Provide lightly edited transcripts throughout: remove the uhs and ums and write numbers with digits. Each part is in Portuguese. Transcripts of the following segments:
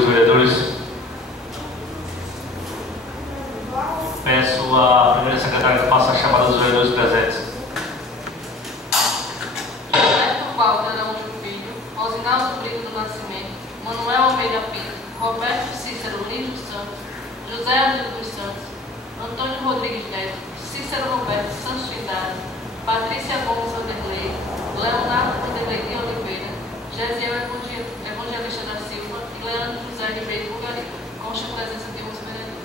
senhores vereadores, peço à primeira secretária que faça a chamada dos vereadores presentes. Roberto Walter Araújo Filho, Rosinaldo Brito do Nascimento, Manuel Almeida Pinto, Roberto Cícero Lins dos Santos, José Ângelo dos Santos, Antônio Rodrigues Neto, Cícero Roberto Santos Trindade, Patrícia Gomes Vanderlei, Leonardo Vanderlei de Oliveira, Gesiel Evangelista da Silva e Leandro José Ribeiro Bulgarica. Consta a presença de 11 vereadores.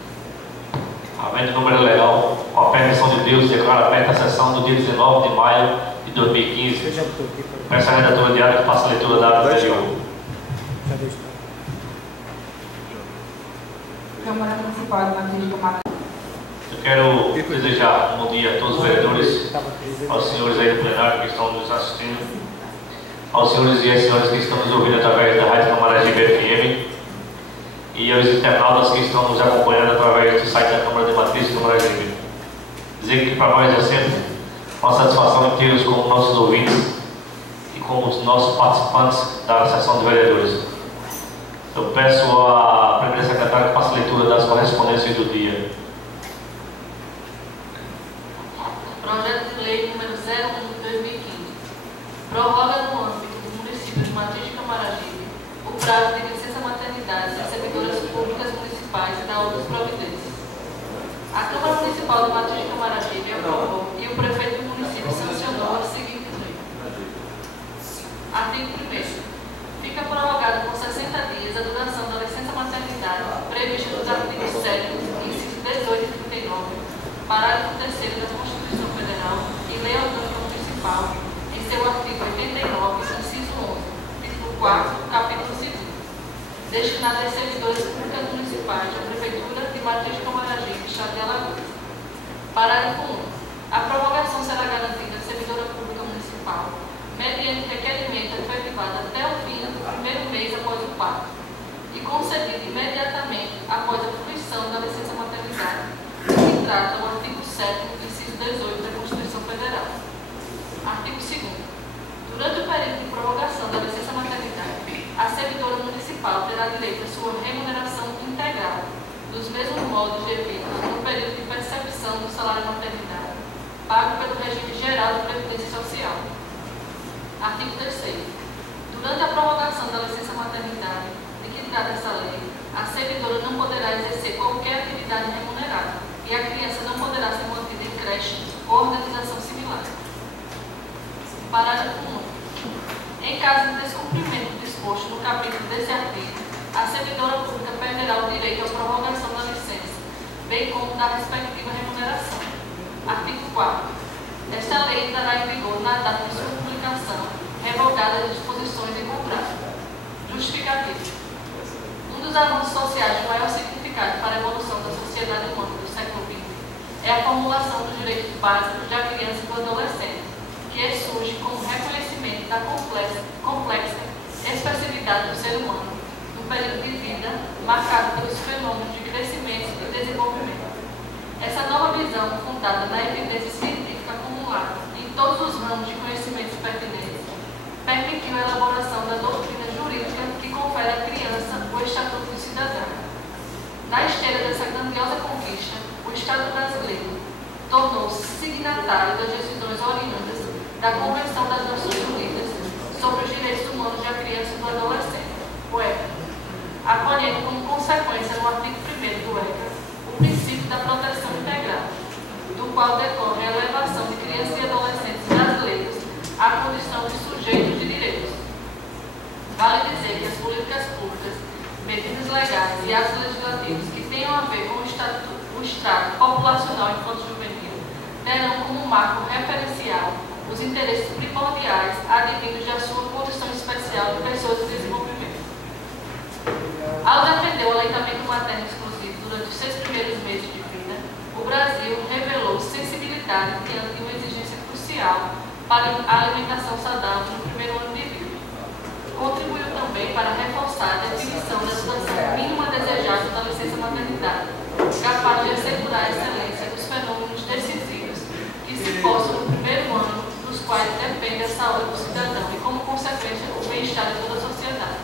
Havendo número legal, com a permissão de Deus, declaro aberta a sessão do dia 19 de maio de 2015. Peço à redatora diária que faça a leitura da ata anterior. Câmara Municipal de Matriz Camargo. Eu quero desejar um bom dia a todos os vereadores, aos senhores aí do plenário que estão nos assistindo, aos senhores e às senhoras que estão nos ouvindo através da Rádio Camaragibe FM e aos internautas que estão nos acompanhando através do site da Câmara de Matriz de Camaragibe. Dizer que para nós é sempre uma satisfação ter-os como nossos ouvintes e como os nossos participantes da sessão de vereadores. Eu peço à primeira secretária que faça a leitura das correspondências do dia. Projeto de Lei número 01 de 2015. Prorroga no âmbito do município de Matriz de Camaragibe o prazo de licença maternidade das servidoras públicas municipais e da outras providências. A Câmara Municipal de Matriz de Camaragibe aprovou e o prefeito do município sancionou a seguinte lei. Artigo 1º. Fica prorrogado por 60 dias a duração da licença maternidade prevista nos artigos 7º, inciso 18 e 39, parágrafo 3º da Constituição Federal e Lei Orgânica Municipal, em seu artigo 89, inciso 11, título 4, capítulo 2, destinado às servidoras públicas municipais da Prefeitura de Matriz de Camaragibe, Estado de Alagoas. Parágrafo 1. A prorrogação será garantida à servidora pública municipal mediante requerimento efetivado até o fim do primeiro mês após o parto e concedido imediatamente após a fruição da licença maternidade, que trata o artigo 7º, inciso 18 da Constituição Federal. Artigo 2º. Durante o período de prorrogação da licença maternidade, a servidora municipal terá direito à sua remuneração integral, dos mesmos modos devidos no período de percepção do salário maternidade, pago pelo regime geral de previdência social. Artigo 3º. Durante a prorrogação da licença maternidade, de que trata essa lei, a servidora não poderá exercer qualquer atividade remunerada e a criança não poderá ser mantida em creche ou organização similar. Parágrafo 1. Em caso de descumprimento disposto no capítulo desse artigo, a servidora pública perderá o direito à prorrogação da licença, bem como da respectiva remuneração. Artigo 4. Esta lei entrará em vigor na data de sua publicação, revogada as disposições em contrato. Justificativo. Um dos avanços sociais de maior significado para a evolução da sociedade humana do século XX é a formulação dos direitos básicos da criança e do adolescente, que surge como reconhecimento da complexa expressividade do ser humano num período de vida marcado pelos fenômenos de crescimento e desenvolvimento. Essa nova visão, fundada na evidência científica acumulada em todos os ramos de conhecimentos pertinentes, permitiu a elaboração da doutrina jurídica que confere à criança o estatuto de cidadã. Na esteira dessa grandiosa conquista, o Estado brasileiro tornou-se signatário das decisões oriundas da Convenção das Nações Unidas sobre os Direitos Humanos da Criança e do Adolescente, o ECA, acolhendo como consequência no artigo 1º do ECA o princípio da proteção integral, do qual decorre a elevação de crianças e adolescentes brasileiros à condição de sujeitos de direitos. Vale dizer que as políticas públicas, medidas legais e atos legislativos que tenham a ver com o extrato populacional infanto-juvenil terão como marco referencial os interesses primordiais advindos da sua condição especial de pessoas em desenvolvimento. Ao defender o aleitamento materno exclusivo durante os 6 primeiros meses de vida, o Brasil revelou sensibilidade diante de uma exigência crucial para a alimentação saudável no primeiro ano de vida. Contribuiu também para reforçar a definição da duração mínima desejável da licença maternidade, capaz de assegurar a excelência dos fenômenos decisivos que se possam no primeiro ano, dos quais depende a saúde do cidadão e, como consequência, o bem-estar de toda a sociedade.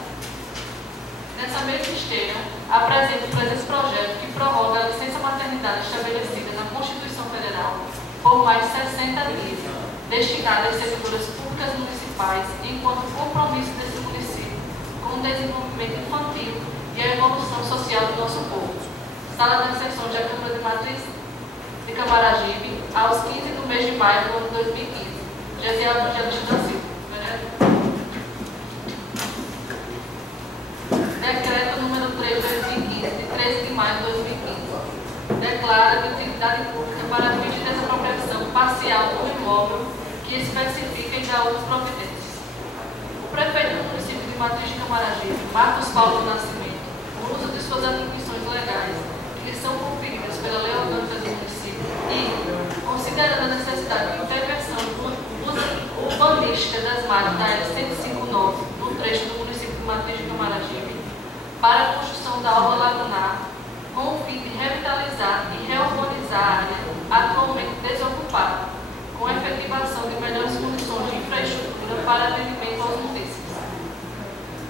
Nessa mesma esteira, apresento o presente projeto que prorroga a licença maternidade estabelecida na Constituição Federal por mais 60 dias, destinada às servidoras públicas municipais, enquanto compromisso desse município com o desenvolvimento infantil e a evolução social do nosso povo. Sala das Sessões da Câmara de Matriz de Camaragibe, aos 15 do mês de maio do ano 2015. José Evangelista da Silva. Decreto número 3/2015, de 13 de maio de 2015. Declara de utilidade pública para fins de desapropriação parcial do imóvel que especifica e dá outras providências. O prefeito do município de Matriz de Camaragibe, Marcos Paulo do Nascimento, no uso de suas atribuições legais que lhe são conferidas pela Lei Orgânica do município e, considerando a necessidade de intervenção urbanística das margens da área 105/9, no trecho do município de Matriz de Camaragibe, para a construção da orla lagunar, com o fim de revitalizar e reurbanizar a área atualmente desocupada, com a efetivação de melhores condições de infraestrutura para atendimento aos munícipes.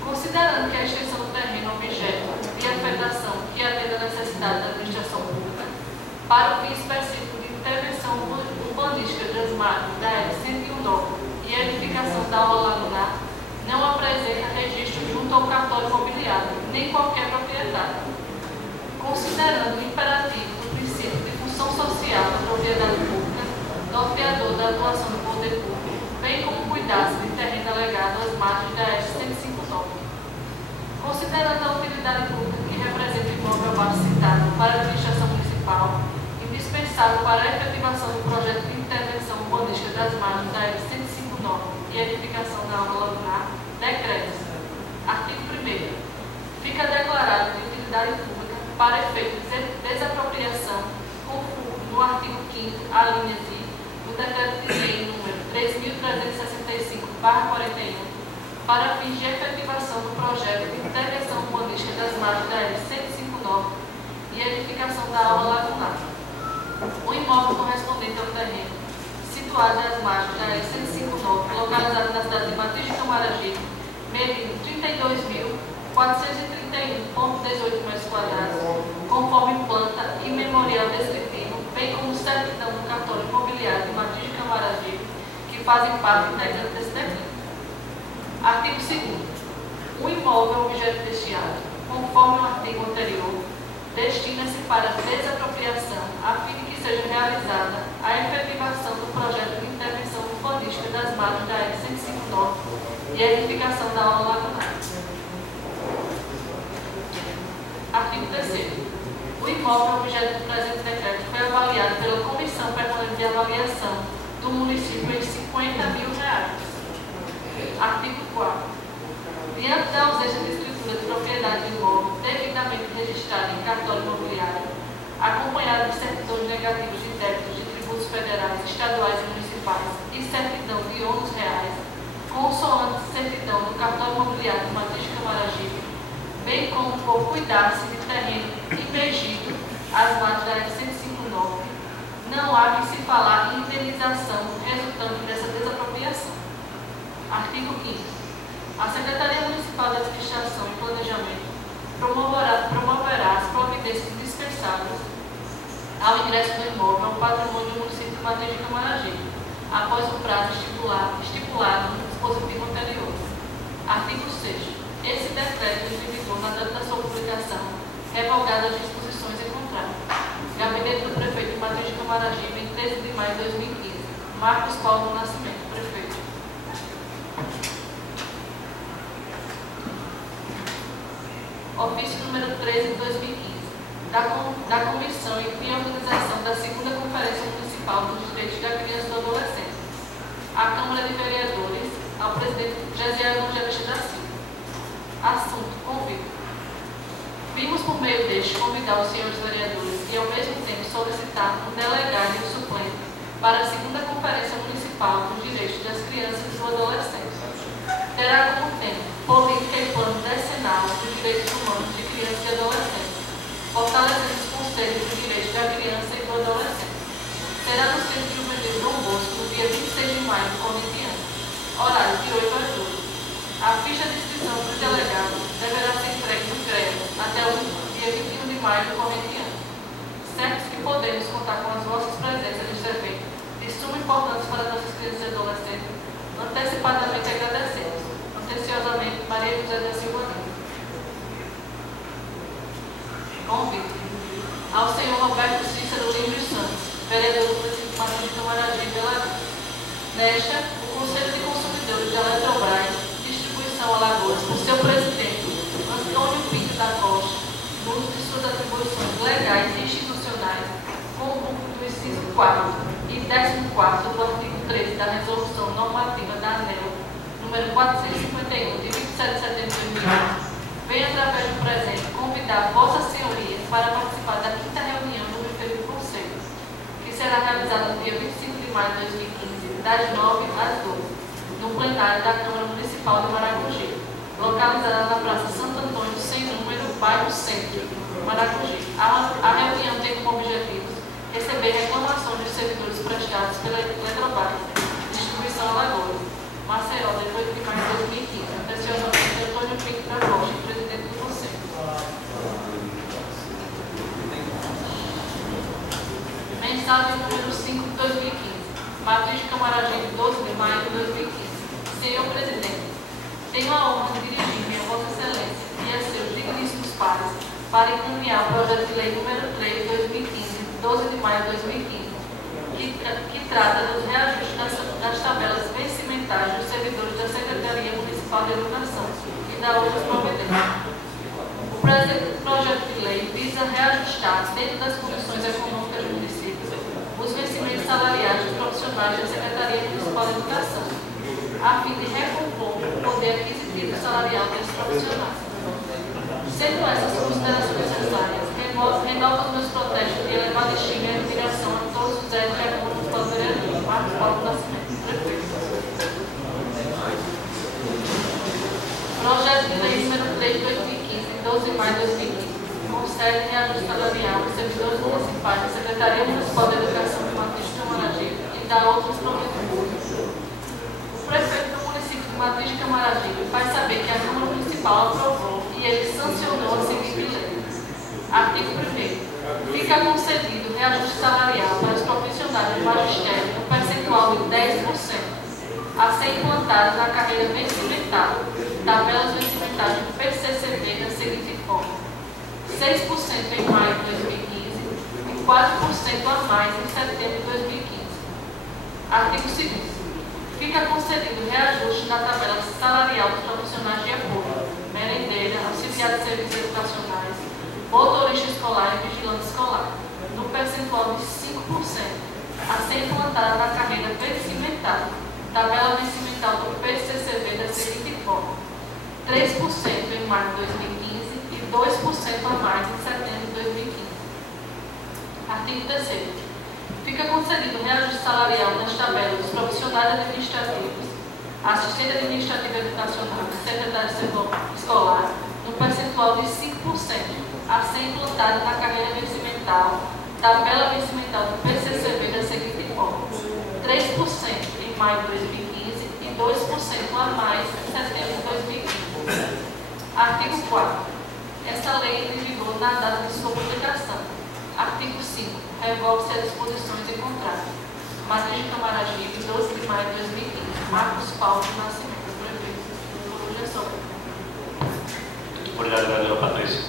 Considerando que a extensão do terreno objeto de afetação que atende à necessidade da administração pública, para o fim específico de intervenção urbanística das margens da área 101/9 e a edificação da orla lagunar, não apresenta registro junto ao cartório imobiliário, nem qualquer proprietário. Considerando o imperativo do princípio de função social da propriedade pública, norteador da atuação do poder público, bem como cuidar-se de terreno alegado às margens da S 105/9. Considerando a utilidade pública que representa o imóvel abaixo citado para a administração municipal, indispensável para a efetivação do projeto de intervenção urbanística das margens da S 105/9 e a edificação da orla lagunar, decreto-se. Artigo 1º. Fica declarado de utilidade pública para efeito de desapropriação, conforme no artigo 5º, a linha D, do decreto de lei número 3.365/41, para fins de efetivação do projeto de intervenção urbanística das margens da S 105/9 e a edificação da orla lagunar. O imóvel correspondente ao terreno situado às margens da S 105/9, localizado na cidade de Matriz de Camaragibe, medindo 32.431,18 metros quadrados, conforme planta e memorial descritivo, bem como certidão do cartório imobiliário de Matriz de Camaragibe, que fazem parte integrante desse decreto. Artigo 2º. O imóvel objeto deste ato, conforme o artigo anterior, destina-se para desapropriação, a fim de que seja realizada a efetivação do projeto de intervenção urbanística das margens da S 105/9 e a edificação da orla lagunar. Artigo 3º. O imóvel objeto do presente decreto foi avaliado pela Comissão Permanente de Avaliação do município em R$50.000. Artigo 4º. Diante da ausência de escritura de propriedade do imóvel devidamente registrada em cartório imobiliário, acompanhado de certidões negativas de débitos de tributos federais, estaduais e municipais e certidão de ônus reais, consoante certidão do cartório imobiliário de Matriz de Camaragibe, bem como por cuidar-se de terreno imergido às margens da S 105/9, não há que se falar em indenização resultante dessa desapropriação. Artigo 5º. A Secretaria Municipal de Administração e Planejamento promoverá as providências indispensáveis ao ingresso do imóvel ao patrimônio do município de Matriz de Camaragibe, após o prazo estipulado no dispositivo anterior. Artigo 6º. Esse decreto entra em vigor na data da sua publicação, revogada as disposições em contrário. Gabinete do Prefeito de Matriz de Camaragibe, em 13 de maio de 2015. Marcos Paulo do Nascimento, Prefeito. Ofício número 13 de 2015, da Comissão e Organização da 2ª Conferência Municipal dos Direitos da Criança e do Adolescente. À Câmara de Vereadores, ao presidente José Evangelista da Silva. Assunto: convite. Vimos por meio deste convidar os senhores vereadores e ao mesmo tempo solicitar um delegado e um suplente para a 2ª Conferência Municipal dos Direitos das Crianças e do Adolescente. Terá como tema política e plano decenal dos direitos humanos de crianças e adolescentes, fortalecendo os conceitos dos direitos da criança e do adolescente. Será no Centro Juvenil Dom Bosco, no dia 26 de maio do corrente ano, horário de 8 às 12. A ficha de inscrição dos delegados deverá ser entregue no CREA maio do corrente ano. Certos que podemos contar com as vossas presenças neste evento, de suma importância para nossas crianças e adolescentes, antecipadamente agradecemos. Atenciosamente, Maria José da Silva Lima. Convite ao senhor Roberto Cícero Lima dos Santos, vereador do município de Matriz de Camaragibe e Belém. Nesta, o Conselho de Consumidores de Eletrobras, Distribuição Alagoas, por seu presidente, Antônio Pinto da Costa, no uso de suas atribuições legais e institucionais, com o público do inciso 4 e 14º do artigo 13 da Resolução Normativa da ANEEL, número 451, de 27 de setembro de 2020, vem através do presente convidar Vossa Senhoria para participar da 5ª reunião do referido Conselho, que será realizada no dia 25 de maio de 2015, das 9 às 12, no plenário da Câmara Municipal de Maragogi, localizada na Praça Santo Antônio, sem número, bairro Centro, Maragogi. A reunião tem como objetivo receber reclamações dos servidores prestados pela Eletrobras, Distribuição Alagoas, Maceió, de 8 de maio de 2015, atenciosamente Antônio Pinto da Costa, presidente do Conselho. Mensagem número 5 de 2015. Matriz de Camaragibe, 12 de maio de 2015. Senhor Presidente, tenho a honra de dirigir-me a Vossa Excelência e a seus digníssimos pares para encaminhar o projeto de lei número 3 de 2015, 12 de maio de 2015, que trata dos reajustes das tabelas vencimentais dos servidores da Secretaria Municipal de Educação e da outras providências. O presente projeto de lei visa reajustar, dentro das condições econômicas do município, os vencimentos salariais dos profissionais da Secretaria Municipal de Educação, a fim de recompor o poder aquisitivo salarial desses profissionais. Sendo essas considerações necessárias, renovo os meus protestos de elevada estima e admiração a todos os entes da Câmara Municipal de Vereadores. Marcos Paulo Nascimento, prefeito. Projeto de lei número 3 de 2015, 12 de maio de 2015, concede reajuste salarial aos servidores municipais da Secretaria Municipal de Educação de Matriz de Camaragibe e da outras providências. O prefeito do município de Matriz de Camaragibe faz saber que a Câmara Municipal aprovou e ele sancionou a seguinte lei. Artigo 1º. Fica concedido reajuste salarial para os profissionais de magistério no percentual de 10%, a ser implantado na carreira vencimental, tabelas vencimentais do PCCB da seguinte forma: 6% em maio de 2015 e 4% a mais em setembro de 2015. Artigo 2º. Fica concedido reajuste na tabela salarial dos profissionais de apoio, merendeira, auxiliar de serviços educacionais, motorista escolar e vigilante escolar, no percentual de 5%, a ser implantada na carreira vencimental, tabela vencimental do PCCB da seguinte forma: 3% em maio de 2015 e 2% a mais em setembro de 2015. Artigo 3º. Fica concedido reajuste salarial nas tabelas dos profissionais administrativos, assistente administrativa educacional e secretário escolar, no percentual de 5%, a ser implantado na carreira vencimental, tabela vencimental do PCCB da seguinte forma: 3% em maio de 2015 e 2% a mais em setembro de 2015. Artigo 4. Esta lei entra em vigor na data de sua publicação. Artigo 5. Revoga-se as disposições em contrato. Matriz de Camaragibe, 12 de maio de 2015. Marcos Paulo Nascimento, prefeito. Coruja Sombra. Obrigado, vereadora Patrícia.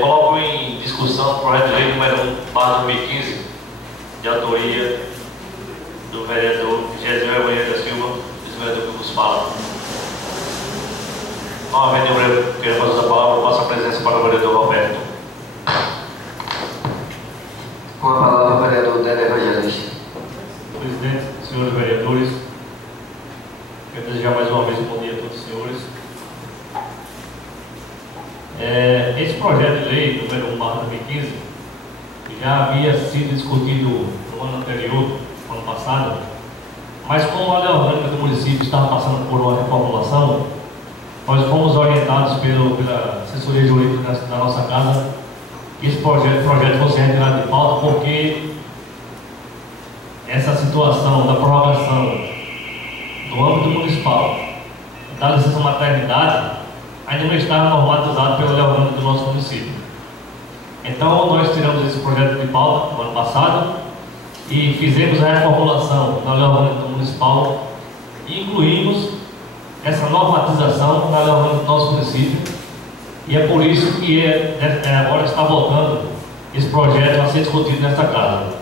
Coloco em discussão o projeto de lei número 1/2015, de autoria do vereador Gesiel Evangelho da Silva, esse vereador que nos fala. Novamente, eu quero fazer a palavra, passo a presença para o vereador Roberto. Com a palavra, o vereador Délio Evangelista. Presidente, senhores vereadores, quero desejar mais uma vez um bom dia a todos os senhores. Esse projeto de lei número 1/2015 já havia sido discutido no ano anterior, no ano passado, mas como a lei orgânica do município estava passando por uma reformulação, nós fomos orientados pela assessoria jurídica da nossa casa que esse projeto fosse retirado de pauta, porque essa situação da prorrogação do âmbito municipal da licença maternidade ainda não está normatizado pela lei orgânica do nosso município. Então, nós tiramos esse projeto de pauta no ano passado e fizemos a reformulação na lei orgânica municipal e incluímos essa normatização na lei orgânica do nosso município, e é por isso que agora está voltando esse projeto a ser discutido nesta casa.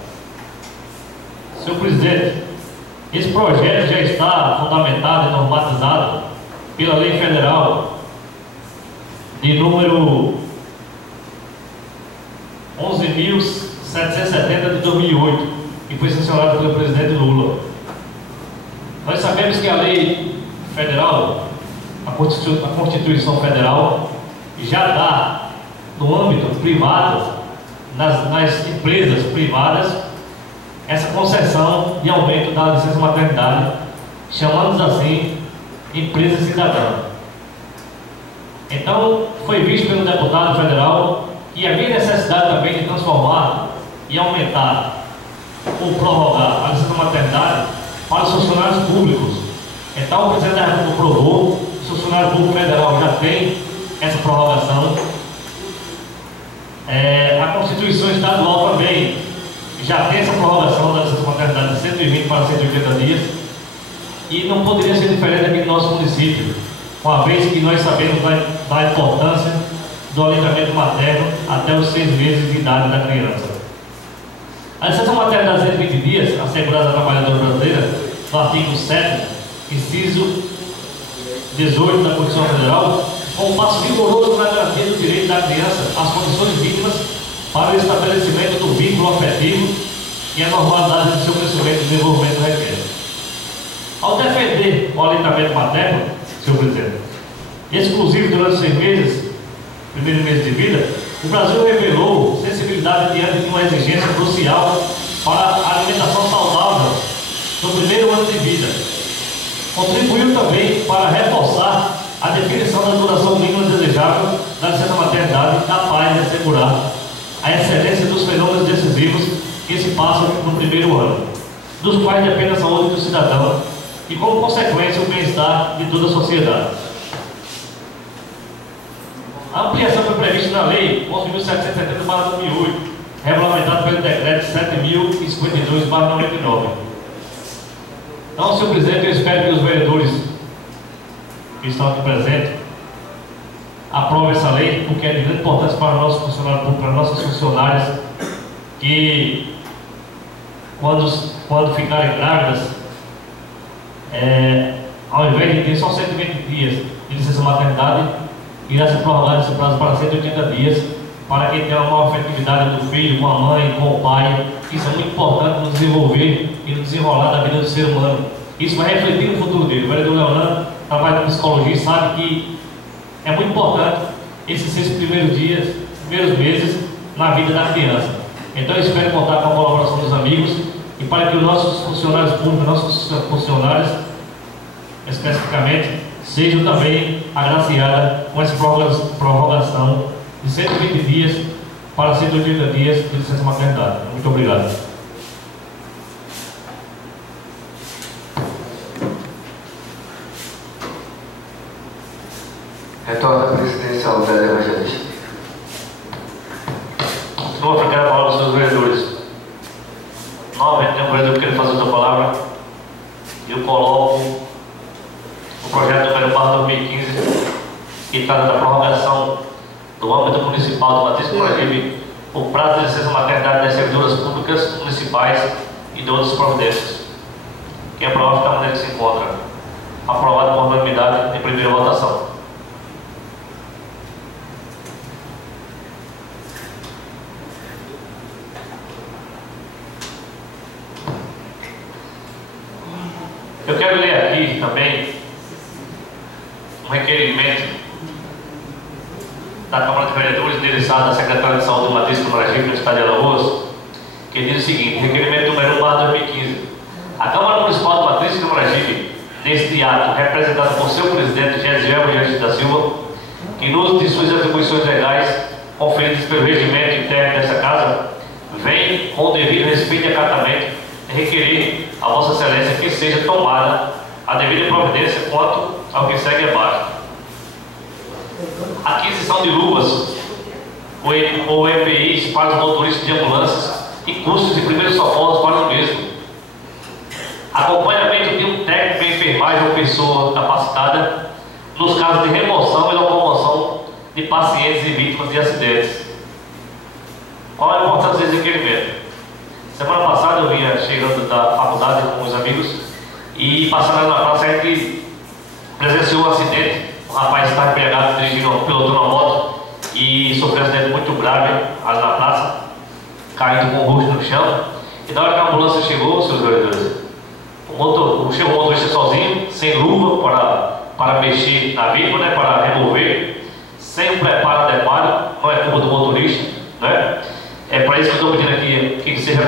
Senhor presidente, esse projeto já está fundamentado e normatizado pela Lei Federal de número 11.770 de 2008, que foi sancionada pelo presidente Lula. Nós sabemos que a lei federal, a Constituição Federal, já dá no âmbito privado, nas empresas privadas, essa concessão de aumento da licença maternidade, chamando assim empresa cidadã. Então, foi visto pelo deputado federal que havia necessidade também de transformar e aumentar ou prorrogar a licença maternidade para os funcionários públicos. Então, o presidente da República aprovou, o funcionário público federal já tem essa prorrogação. A Constituição Estadual também já tem essa prorrogação da licença maternidade de 120 para 180 dias, e não poderia ser diferente aqui no nosso município, uma vez que nós sabemos da importância do aleitamento materno até os 6 meses de idade da criança. A licença maternidade de 120 dias, assegurada à trabalhadora brasileira, no artigo 7, inciso 18 da Constituição Federal, com um passo vigoroso na garantia do direito da criança às condições mínimas para o estabelecimento do vínculo afetivo e a normalidade do seu crescimento e desenvolvimento requer. Ao defender o aleitamento materno, senhor presidente, exclusivo durante 6 meses, primeiros meses de vida, o Brasil revelou sensibilidade diante de uma exigência crucial para a alimentação saudável no primeiro ano de vida. Contribuiu também para reforçar a definição da duração mínima desejável da licença maternidade, capaz de assegurar a excelência dos fenômenos decisivos que se passam no primeiro ano, dos quais depende a saúde do cidadão e, como consequência, o bem-estar de toda a sociedade. A ampliação foi prevista na Lei 11.770/2008, regulamentada pelo Decreto 7.052/99. Então, senhor presidente, eu espero que os vereadores que estão aqui presentes aprovem essa lei, porque é de grande importância para o nosso funcionário público, para nossas funcionárias, que quando ficarem grávidas, ao invés de ter só 120 dias de licença maternidade, irá se prorrogar esse prazo para 180 dias, para que tenha uma maior afetividade do filho com a mãe, com o pai. Isso é muito importante no desenvolver e no desenrolar da vida do ser humano. Isso vai refletir no futuro dele. O vereador Leonardo trabalha com psicologia e sabe que é muito importante esses 6 primeiros dias, primeiros meses na vida da criança. Então eu espero contar com a colaboração dos amigos e para que os nossos funcionários públicos, nossos funcionários, especificamente, sejam também agraciadas com essa prorrogação de 120 dias para 180 dias de licença maternidade. Muito obrigado. Retorna à presidência ao Zé Evangelista. Senhor, eu quero a palavra dos seus vereadores. Novamente, tem um vereador que quer fazer a sua palavra. Eu coloco o projeto número 4/2015, que trata da prorrogação do âmbito municipal do Batista Coragibe, o prazo de licença maternidade das servidoras públicas municipais e de outras providências. Quem aprova fica da maneira que se encontra. Aprovado por unanimidade em primeira votação. Eu quero ler aqui também um requerimento da Câmara de Vereadores, endereçado à Secretaria de Saúde do Batista Coragibe, no estado de Alagoas, que diz o seguinte: requerimento número 1/2015. A Câmara Municipal do Batista Coragibe, neste ato, representada por seu presidente, Gesiel Dias da Silva, que no uso de suas atribuições legais conferidas pelo regimento interno dessa casa, vem, com o devido respeito e acatamento, requerer a Vossa Excelência que seja tomada a devida providência quanto ao que segue abaixo. aquisição de luvas ou EPIs para os motoristas de ambulâncias e cursos de primeiros socorros para o mesmo. Acompanhamento de um técnico de enfermagem ou pessoa capacitada nos casos de remoção e locomoção de pacientes e vítimas de acidentes. Qual a importância desse requerimento? Semana passada eu vinha chegando da faculdade com os amigos e passando na praça, a gente presenciou um acidente. Um rapaz estava embriagado, pilotando uma moto e sofreu um acidente muito grave ali na praça, caindo com o rosto no chão. E na hora que a ambulância chegou, seus vereadores, chegou o motorista sozinho, sem luva para mexer na vítima, né, para remover, sem um preparo adequado, não é culpa do motorista, né? É para isso que eu estou pedindo aqui que seja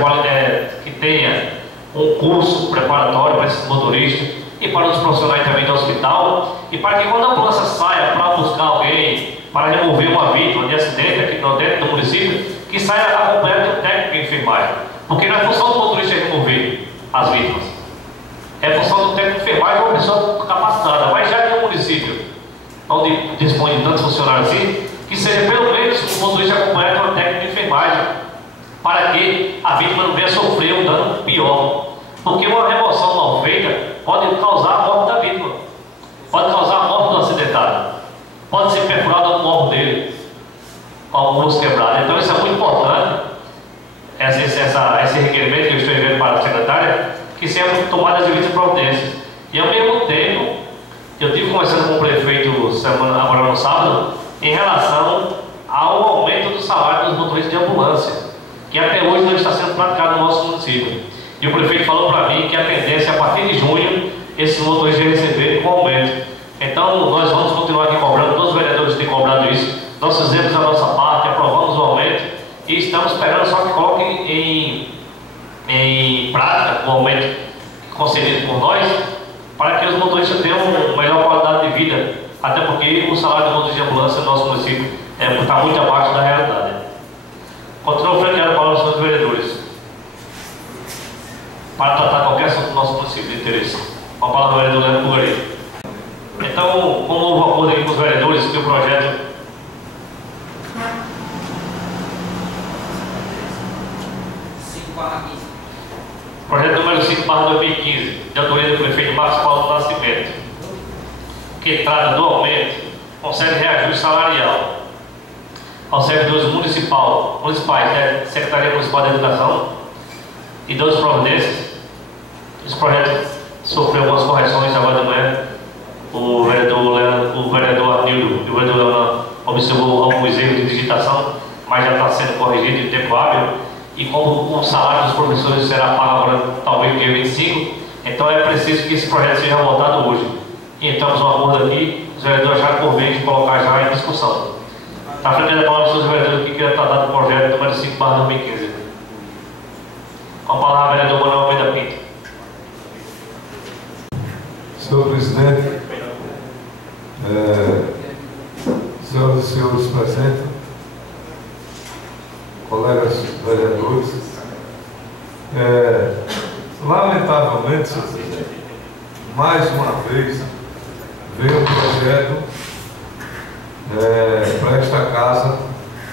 que tenha um curso preparatório para esses motoristas e para os profissionais também do hospital, e para que quando a ambulância saia para buscar alguém, para remover uma vítima de acidente aqui dentro do município, que saia acompanhado de um técnico de enfermagem, porque não é função do motorista remover as vítimas, é função do técnico de enfermagem ou uma pessoa capacitada. Mas já que é um município onde dispõe de tantos funcionários assim, que seja pelo menos o motorista acompanhado de um técnico de enfermagem, para que a vítima não venha sofrer um dano pior. Porque uma remoção mal feita pode causar a morte da vítima, pode causar a morte do acidentado, pode ser perfurado o corpo dele, com o osso quebrado. Então isso é muito importante, esse requerimento que eu estou enviando para a secretária, que sejam tomadas as devidas providências. E ao mesmo tempo, eu estive conversando com o prefeito agora no sábado, em relação ao aumento do salário dos motoristas de ambulância, que até hoje não está sendo praticado no nosso município. E o prefeito falou para mim que a tendência é a partir de junho esses motoristas receberem com aumento. Então nós vamos continuar aqui cobrando, todos os vereadores têm cobrado isso, nós fizemos a nossa parte, aprovamos o aumento e estamos esperando só que coloquem em prática o aumento concedido por nós, para que os motoristas tenham uma melhor qualidade de vida, até porque o salário do motorista de ambulância no nosso município está muito abaixo da realidade. Continuo franqueando a palavra aos senhores vereadores para tratar qualquer assunto do nosso município de interesse. Com a palavra do vereador Leandro Pulgari. Então, como houve acordo aqui com os vereadores que o projeto número 5/2015, de autoria do prefeito Marcos Paulo do Nascimento, que trata do aumento, concede reajuste salarial aos servidores municipais, né, Secretaria Municipal de Educação e 12 providências. Esse projeto sofreu algumas correções agora de manhã. O vereador Arnildo e o vereador Leonardo observou alguns erros de digitação, mas já está sendo corrigido em tempo hábil. E como o salário dos professores será pago agora, talvez no dia 25, então é preciso que esse projeto seja votado hoje. E entramos no acordo aqui, os vereadores acharam por bem de colocar já em discussão. Está frente a palavra dos vereadores que querem tratar do projeto número 5/2015. Com a palavra, vereador Manuel Almeida Pinto. Senhor presidente, senhoras e senhores presentes, colegas vereadores, lamentavelmente, senhor presidente, mais uma vez veio um projeto para esta casa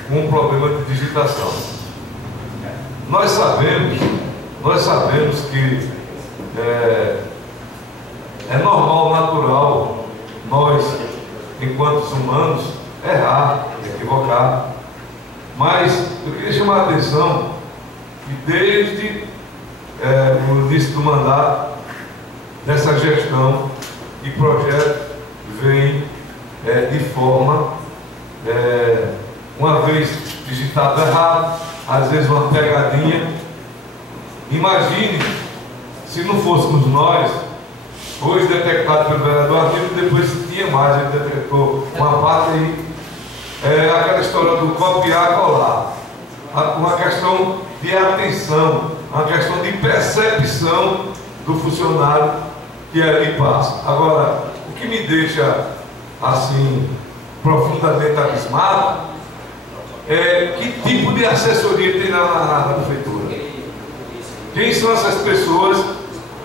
com um problema de digitação. Nós sabemos que é normal, natural, nós, enquanto humanos, errar, equivocar. Mas eu queria chamar a atenção que desde o início do mandato, dessa gestão e projeto vem de forma, uma vez digitado errado, às vezes uma pegadinha. Imagine se não fôssemos nós, hoje detectado pelo vereador Arnildo, depois tinha mais, ele detectou uma parte aí, aquela história do copiar e colar, uma questão de atenção, uma questão de percepção do funcionário que ali passa. Agora, o que me deixa assim profundamente abismado é que tipo de assessoria tem na prefeitura. Quem são essas pessoas?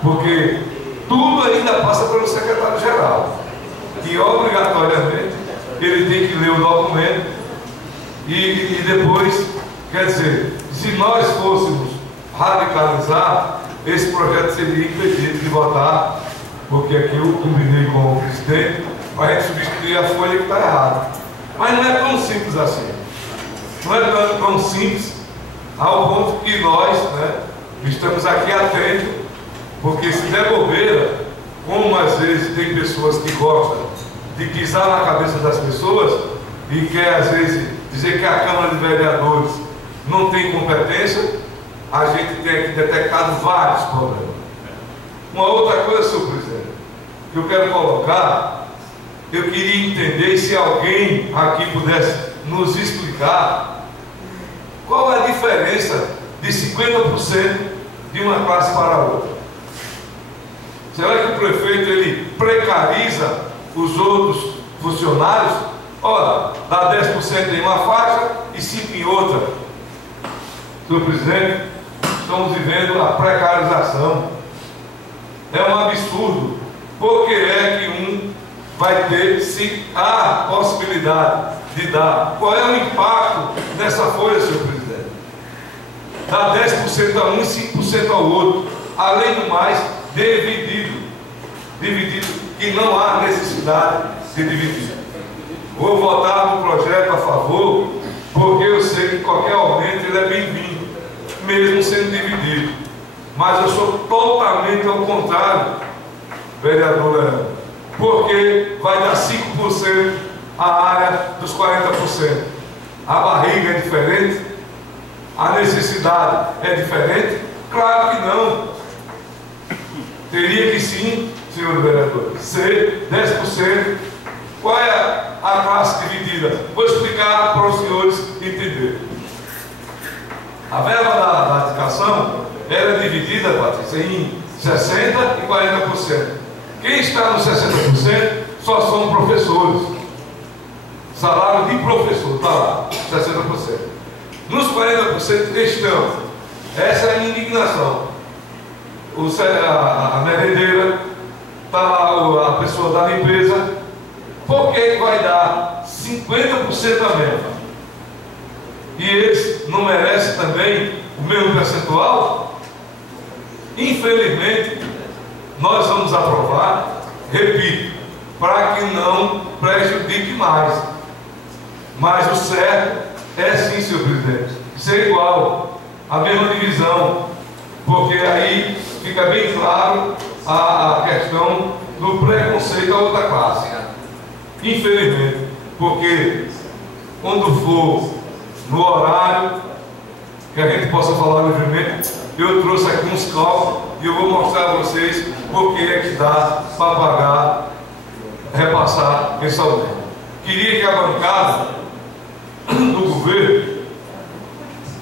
Porque tudo ainda passa pelo secretário-geral, que obrigatoriamente ele tem o documento e depois, quer dizer, se nós fôssemos radicalizar, esse projeto seria impedido de votar, porque aqui eu combinei com o presidente para a gente substituir a folha que está errada. Mas não é tão simples assim. Não é tão simples ao ponto que nós, né, estamos aqui atentos, porque se der bobeira, como às vezes tem pessoas que gostam de pisar na cabeça das pessoas e quer às vezes dizer que a Câmara de Vereadores não tem competência, a gente tem aqui detectado vários problemas. Uma outra coisa, senhor presidente, que eu quero colocar, eu queria entender se alguém aqui pudesse nos explicar qual é a diferença de 50% de uma classe para a outra. Será que o prefeito ele precariza os outros funcionários? Ora, dá 10% em uma faixa e 5% em outra. Senhor presidente, estamos vivendo a precarização. É um absurdo. Por que é que um vai ter, se há possibilidade de dar? Qual é o impacto dessa folha, senhor presidente? Dá 10% a um e 5% ao outro. Além do mais, dividido, que não há necessidade de dividir. Vou votar no projeto a favor, porque eu sei que qualquer aumento ele é bem-vindo, mesmo sendo dividido. Mas eu sou totalmente ao contrário, vereador Leandro, porque vai dar 5% a área dos 40%. A barriga é diferente? A necessidade é diferente? Claro que não. Teria que sim, senhor vereador, ser 10%. Qual é a classe dividida? Vou explicar para os senhores entenderem. A verba da educação era dividida, Patrícia, em 60% e 40%. Quem está nos 60% só são professores. Salário de professor, está lá, 60%. Nos 40% estão. Essa é a minha indignação. A merendeira, está lá a pessoa da limpeza. Por que vai dar 50% a menos? E eles não merecem também o mesmo percentual? Infelizmente, nós vamos aprovar, repito, para que não prejudique mais. Mas o certo é sim, senhor presidente, ser igual, a mesma divisão, porque aí fica bem claro a questão do preconceito à outra classe. Infelizmente, porque quando for no horário que a gente possa falar livremente, eu trouxe aqui uns cálculos e eu vou mostrar a vocês por que é que dá para pagar, repassar esse aumento. Queria que a bancada do governo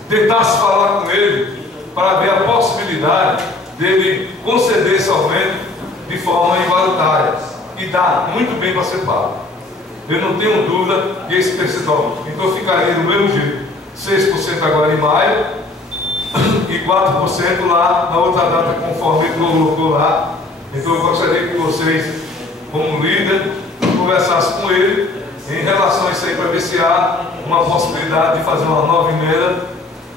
tentasse falar com ele para ver a possibilidade dele conceder esse aumento de forma igualitária, e dá muito bem para ser pago. Eu não tenho dúvida que esse percentual, então ficaria do mesmo jeito, 6% agora em maio e 4% lá na outra data, conforme ele colocou lá. Então eu gostaria que vocês, como líder, conversassem com ele em relação a isso aí, para ver se há uma possibilidade de fazer uma nova emenda,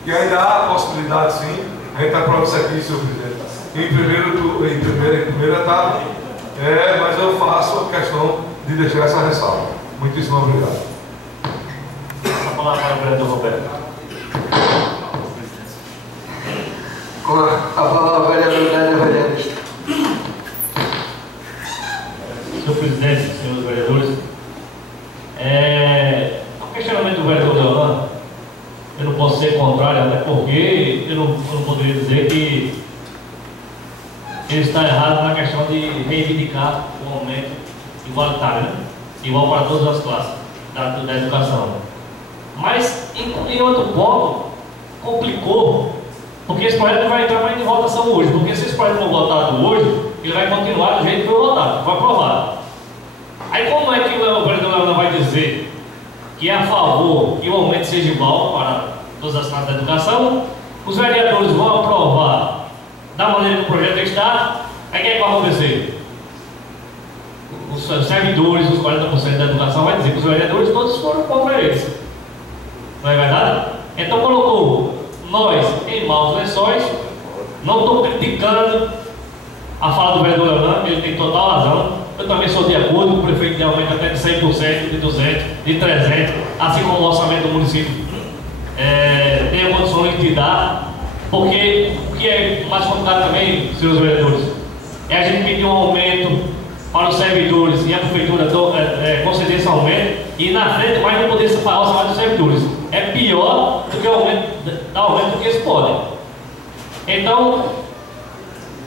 que ainda há possibilidade sim. A gente aprova isso aqui, senhor presidente, em primeira etapa, mas eu faço a questão de deixar essa ressalva. Muitíssimo obrigado. A palavra para o vereador Roberto. Com a palavra, vereador Evangelista. Senhor presidente, senhores vereadores, o questionamento do vereador Leonardo, eu não posso ser contrário, até porque eu não poderia dizer que ele está errado na questão de reivindicar o aumento igualitário, né? Igual para todas as classes da educação. Mas, em outro ponto, complicou, porque esse projeto vai entrar mais em votação hoje, porque se esse projeto for votado hoje, ele vai continuar do jeito que foi votado, foi aprovado. Aí como é que o vereador Leonardo vai dizer que é a favor que o aumento seja igual para todas as classes da educação? Os vereadores vão aprovar da maneira que o projeto está, aí o que é que vai acontecer? Os servidores, os 40% da educação, vai dizer que os vereadores todos foram contra eles. Não é verdade? Então colocou nós em maus lençóis. Não estou criticando a fala do vereador Leonardo, ele tem total razão. Eu também sou de acordo com o prefeito de aumento até de 100%, de 200%, de 300%, assim como o orçamento do município tem condições de dar, porque o que é mais complicado também, senhores vereadores, é a gente pedir um aumento para os servidores e a prefeitura conceder esse aumento e na frente mais não poder separar o salário dos servidores. É pior do que o aumento que eles podem. Então,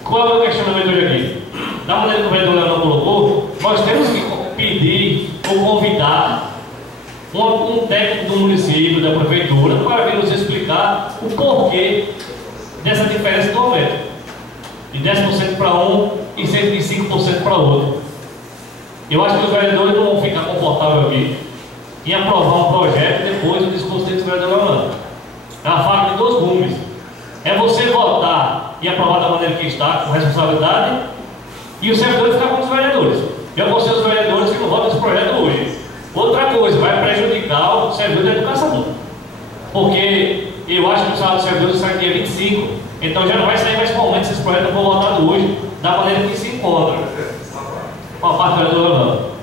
qual é o meu questionamento hoje aqui? Da maneira que o vereador Leonardo colocou, nós temos que pedir ou convidar um técnico do município, da prefeitura, para vir nos explicar o porquê dessa diferença do aumento. De 10% para um e 105% para outro. Eu acho que os vereadores não vão ficar confortáveis aqui em aprovar um projeto e depois o discurso desse vereador Leonardo. É uma faca de dois gumes. É você votar e aprovar da maneira que está, com responsabilidade, e os servidores ficar com os vereadores. Eu aconselho os vereadores que não votam esse projeto hoje. Outra coisa, vai prejudicar o servidor da educação. Porque eu acho que o salário dos servidores sai dia 25, então já não vai sair mais comumente se esse projeto não for votado hoje, da maneira que se encontra. Com a parte do vereador Leonardo.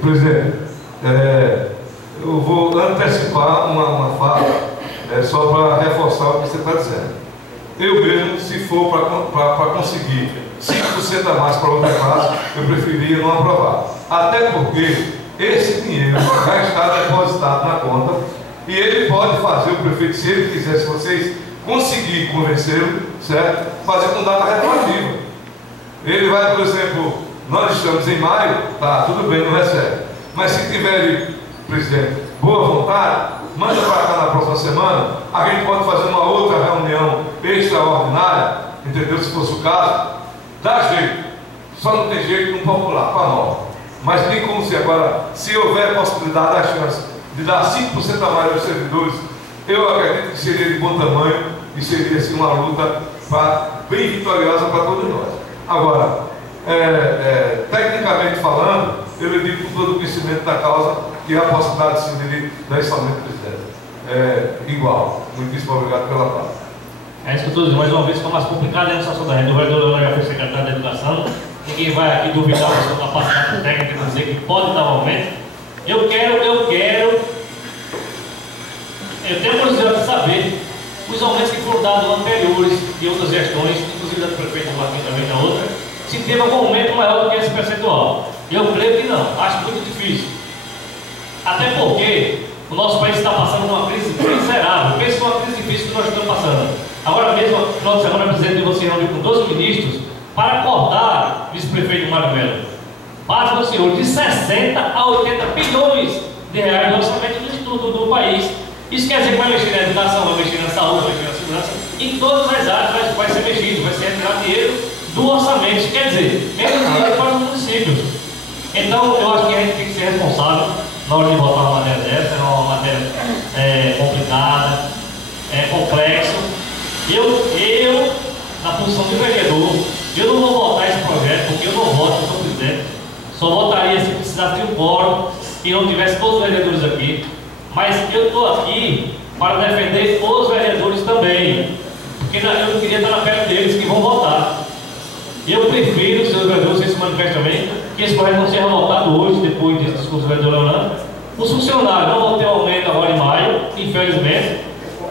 Presidente, eu vou antecipar uma fala só para reforçar o que você está dizendo. Eu mesmo, se for para conseguir 5% a mais para outra classe, eu preferia não aprovar. Até porque esse dinheiro já está depositado na conta e ele pode fazer, o prefeito, se ele quiser, se vocês conseguirem convencê-lo, certo? Fazer com data retroativa. Ele vai, por exemplo, nós estamos em maio, tá, tudo bem, não recebe. Mas se tiver, presidente, boa vontade, manda para cá na próxima semana, a gente pode fazer uma outra reunião extraordinária, entendeu? Se fosse o caso, dá jeito, só não tem jeito no popular, para nós. Mas tem como se agora, se houver possibilidade, a chance de dar 5% a mais aos servidores, eu acredito que seria de bom tamanho e seria assim uma luta bem vitoriosa para todos nós. Agora, tecnicamente falando, eu lhe digo com todo o conhecimento da causa que há a possibilidade sim de dar esse aumento, presidente. Igual. Muitíssimo obrigado pela parte. É isso que eu estou dizendo, mais uma vez fica mais complicado a negociação da renda. O vereador Leonardo já foi secretário da Educação, ninguém vai aqui duvidar da sua capacidade técnica de dizer que pode dar um aumento. Eu tenho curiosidade de saber os aumentos que foram dados anteriores de outras gestões, inclusive da prefeita Joaquim também da outra, se teve algum aumento maior do que esse percentual. Eu creio que não, acho muito difícil. Até porque o nosso país está passando por uma crise miserável. Pensa numa crise difícil que nós estamos passando. Agora mesmo, no final de semana, o presidente você reuniu com 12 ministros para acordar vice-prefeito Mário Melo. Paz do senhor, de 60 a 80 bilhões de reais no orçamento do país. Isso quer dizer que vai mexer na educação, vai mexer na saúde, vai mexer na segurança, em todas as áreas vai ser mexido, vai ser retirado dinheiro do orçamento. Isso quer dizer, menos dinheiro para os municípios. Então, eu acho que a gente tem que ser responsável na hora de votar uma matéria dessa. É uma matéria complicada, complexo. Eu, na posição de vereador, eu não vou votar esse projeto, porque eu não voto, eu sou presidente. Só votaria se precisasse de um quórum e não tivesse todos os vereadores aqui. Mas eu estou aqui para defender os vereadores também, porque eu não queria estar na pele deles que vão votar. Eu prefiro, senhores vereadores, vocês se manifestam também, que esse projeto não seja votado hoje, depois desse discurso do vereador Leonardo. Os funcionários não vão ter aumento agora em maio, infelizmente,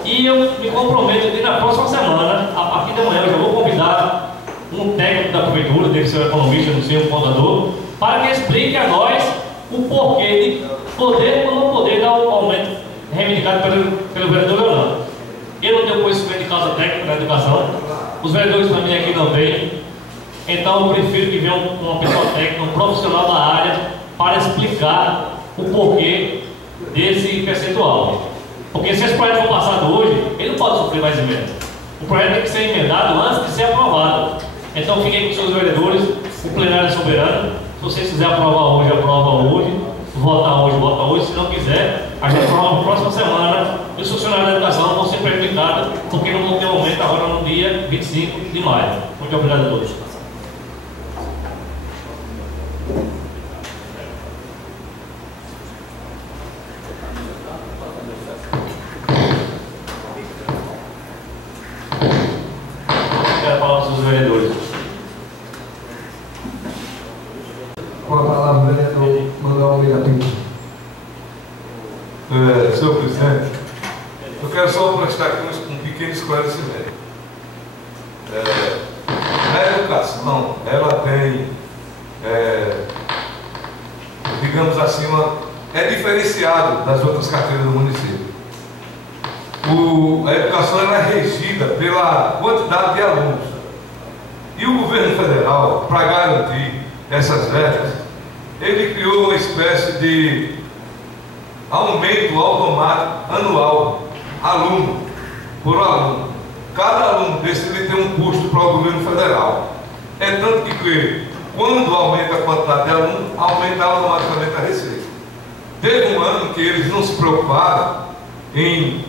e eu me comprometo de na próxima semana, a partir de amanhã, eu já vou convidar um técnico da prefeitura, deve ser um economista, não sei, um contador, para que explique a nós o porquê de poder ou não poder dar um aumento reivindicado pelo vereador Leonardo. Eu não tenho conhecimento de causa técnica da educação, os vereadores também aqui não têm, então eu prefiro que venha uma pessoa técnica, um profissional da área, para explicar o porquê desse percentual. Porque se esse projeto for passado hoje, ele não pode sofrer mais emenda. O projeto tem que ser emendado antes de ser aprovado. Então fiquem com os seus vereadores, o plenário é soberano. Se vocês quiserem aprovar hoje, aprova hoje. Votar hoje, vota hoje. Se não quiser, a gente aprova na próxima semana. E os funcionários da educação vão ser prejudicados porque não vou ter aumento agora no dia 25 de maio. Muito obrigado a todos. Quero falar com os vereadores. Com a palavra, o vereador Manuel Almeida Pinto. Senhor presidente, eu quero só prestar aqui um pequeno esclarecimento. A educação, ela tem, digamos assim, é diferenciado das outras carteiras do município. A educação ela é regida pela quantidade de alunos. E o governo federal, para garantir essas verbas, ele criou uma espécie de aumento automático anual, aluno por aluno. Cada aluno desse ele tem um custo para o governo federal. É tanto que quando aumenta a quantidade de alunos, aumenta automaticamente a receita. Teve um ano que eles não se preocuparam em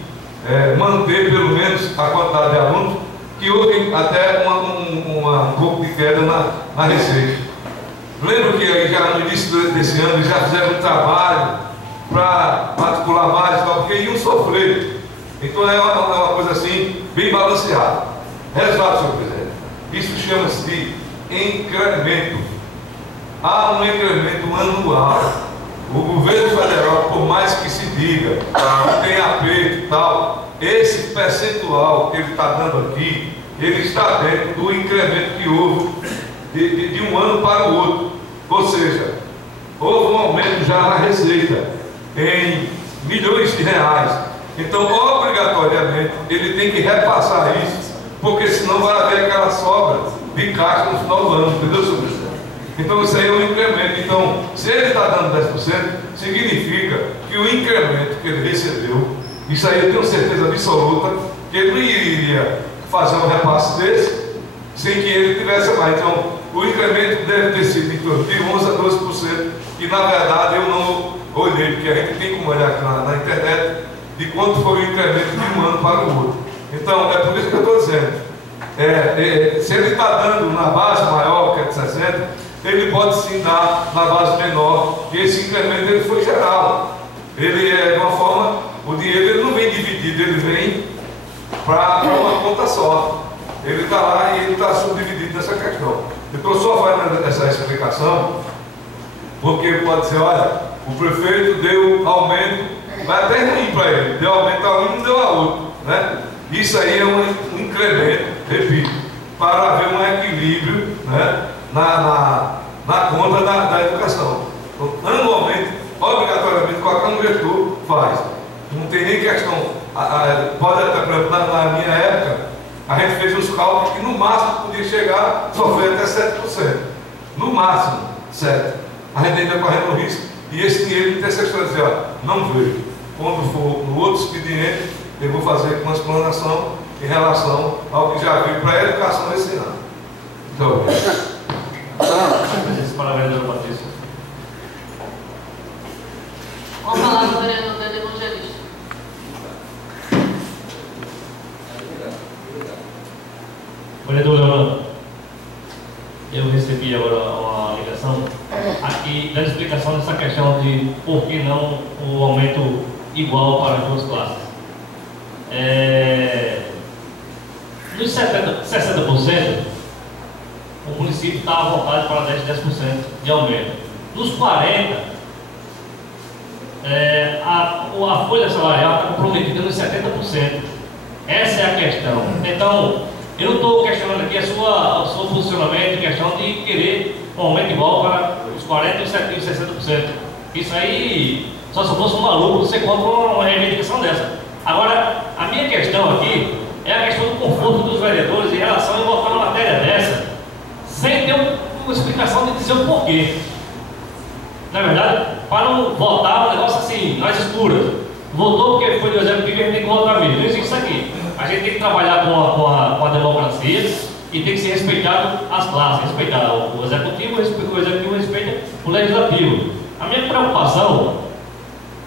manter pelo menos a quantidade de alunos, que houve até um pouco de queda na receita. Lembro que aí já no início desse ano eles já fizeram um trabalho para matricular mais, porque iam sofrer. Então é uma coisa assim, bem balanceada. Resultado, senhor presidente, isso chama-se de incremento. Há um incremento anual. O governo federal, por mais que se diga que tem aperto e tal, esse percentual que ele está dando aqui, ele está dentro do incremento que houve de um ano para o outro. Ou seja, houve um aumento já na receita em milhões de reais. Então, obrigatoriamente, ele tem que repassar isso, porque senão vai haver aquela sobra de caixa no final do ano, entendeu, senhor presidente? Então, isso aí é um incremento. Então, se ele está dando 10%, significa que o incremento que ele recebeu, isso aí eu tenho certeza absoluta, que ele não iria fazer um repasse desse, sem que ele tivesse mais. Então, o incremento deve ter sido em torno de 11% a 12%, e na verdade eu não olhei, porque a gente tem como olhar aqui na internet de quanto foi o incremento de um ano para o outro. Então, é por isso que eu estou dizendo, se ele está dando na base maior, que é de 60%, ele pode sim dar na base menor, e esse incremento ele foi geral. Ele é de uma forma, o dinheiro ele não vem dividido, ele vem para uma conta só. Ele está lá e ele está subdividido nessa questão. Então, só fazendo essa explicação, porque pode dizer, olha, o prefeito deu aumento, vai até ruim para ele, deu aumento a um e não deu a outro, né? Isso aí é um incremento, repito, para haver um equilíbrio, né, na conta da educação. Então, anualmente, obrigatoriamente, qualquer um gestor faz. Não tem nem questão, pode até, por exemplo, na minha época, a gente fez os cálculos que no máximo podia chegar, sofrer até 7%. No máximo, 7%. A gente ainda correndo o risco, e esse dinheiro intercessorial, não vejo. Quando for no outro expediente, eu vou fazer uma explanação em relação ao que já veio para a educação esse ano. Então, para a vereadora Patrícia. Com a palavra o vereador Pedro Evangelista. Vereador Leonardo, eu recebi agora uma ligação aqui dando explicação dessa questão de por que não o aumento igual para as duas classes. Nos 60%, o município está à vontade para 10% de aumento. Nos 40%, a folha salarial está comprometida nos 70%. Essa é a questão. Então, eu não estou questionando aqui o seu posicionamento em questão de querer um aumento igual para os 40% e os 60%. Isso aí, só se fosse um maluco, você compra uma reivindicação dessa. Agora, a minha questão aqui é a questão do conforto dos vereadores em relação a votar uma matéria dessa, sem ter uma explicação de dizer o porquê. Na verdade, para não votar um negócio assim, nas escuras. Votou porque foi do exemplo que a gente tem que votar mesmo. Não existe isso aqui. A gente tem que trabalhar com a democracia e tem que ser respeitado as classes, respeitar o executivo respeita o legislativo. A minha preocupação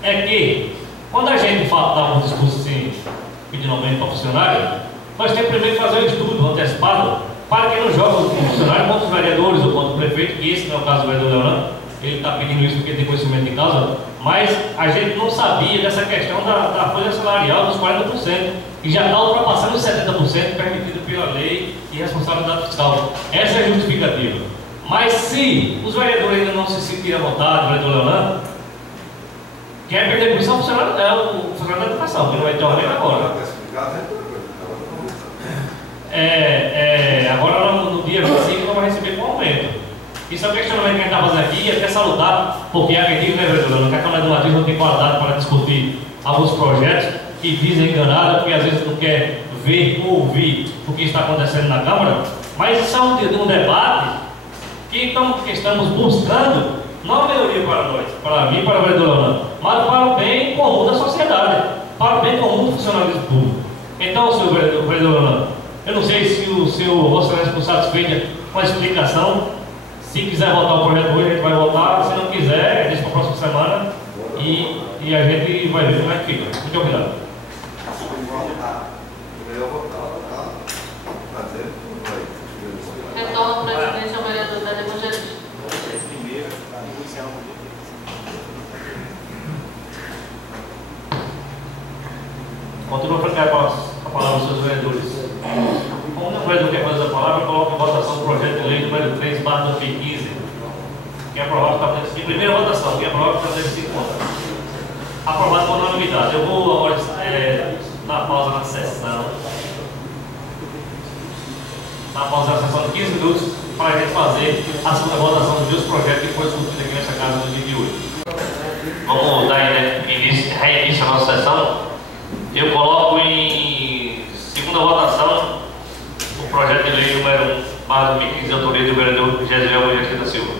é que, quando a gente dá um discurso assim, pedindo aumento para funcionário, Nós temos primeiro que fazer um estudo antecipado para que não jogue o funcionário contra os vereadores ou contra o prefeito, que esse não é o caso do vereador Leonardo. Ele está pedindo isso porque tem conhecimento de causa, mas a gente não sabia dessa questão da folha salarial dos 40%, que já está ultrapassando os 70% permitido pela lei e responsabilidade fiscal. Essa é a justificativa. Mas se os vereadores ainda não se sentirem à vontade, o vereador Leonardo, quer perder comissão, o funcionário da educação, que não vai ter uma lei agora. Agora no dia 25 não vai receber com aumento. Isso é um questionamento que a gente está fazendo aqui, é até salutar, porque acredito, né, vereador, que a Câmara Legislativa não tem qualidade para discutir alguns projetos que dizem enganada, porque às vezes não quer ver ou ouvir o que está acontecendo na Câmara, mas isso é um debate que estamos buscando, não a melhoria para nós, para mim e para o vereador Leonardo, mas para o bem comum da sociedade, para o bem comum do funcionalismo público. Então, senhor vereador Leonardo, eu não sei se o senhor Vossa Excelência ficou satisfeito com a explicação. Se quiser votar o projeto hoje, a gente vai votar. Se não quiser, deixa para a próxima semana e a gente vai ver como é que fica. Muito obrigado. Retorno ao presidente, ao vereador da Evangelista. Continua para cá a palavra dos seus vereadores. Como o vereador quer fazer a palavra, coloca em votação o projeto de lei número 3/2015, que é aprovado em primeira votação, que é aprovado para se conta. Aprovado por unanimidade. Eu vou agora dar pausa na sessão. Dar pausa na sessão de 15 minutos para a gente fazer a segunda votação dos dois projetos que foi discutido aqui nessa casa no dia de hoje. Vamos dar reinício à nossa sessão. Eu coloco em segunda votação o projeto de lei número 1/2015, de autoria do vereador Gesiel Evangelista da Silva.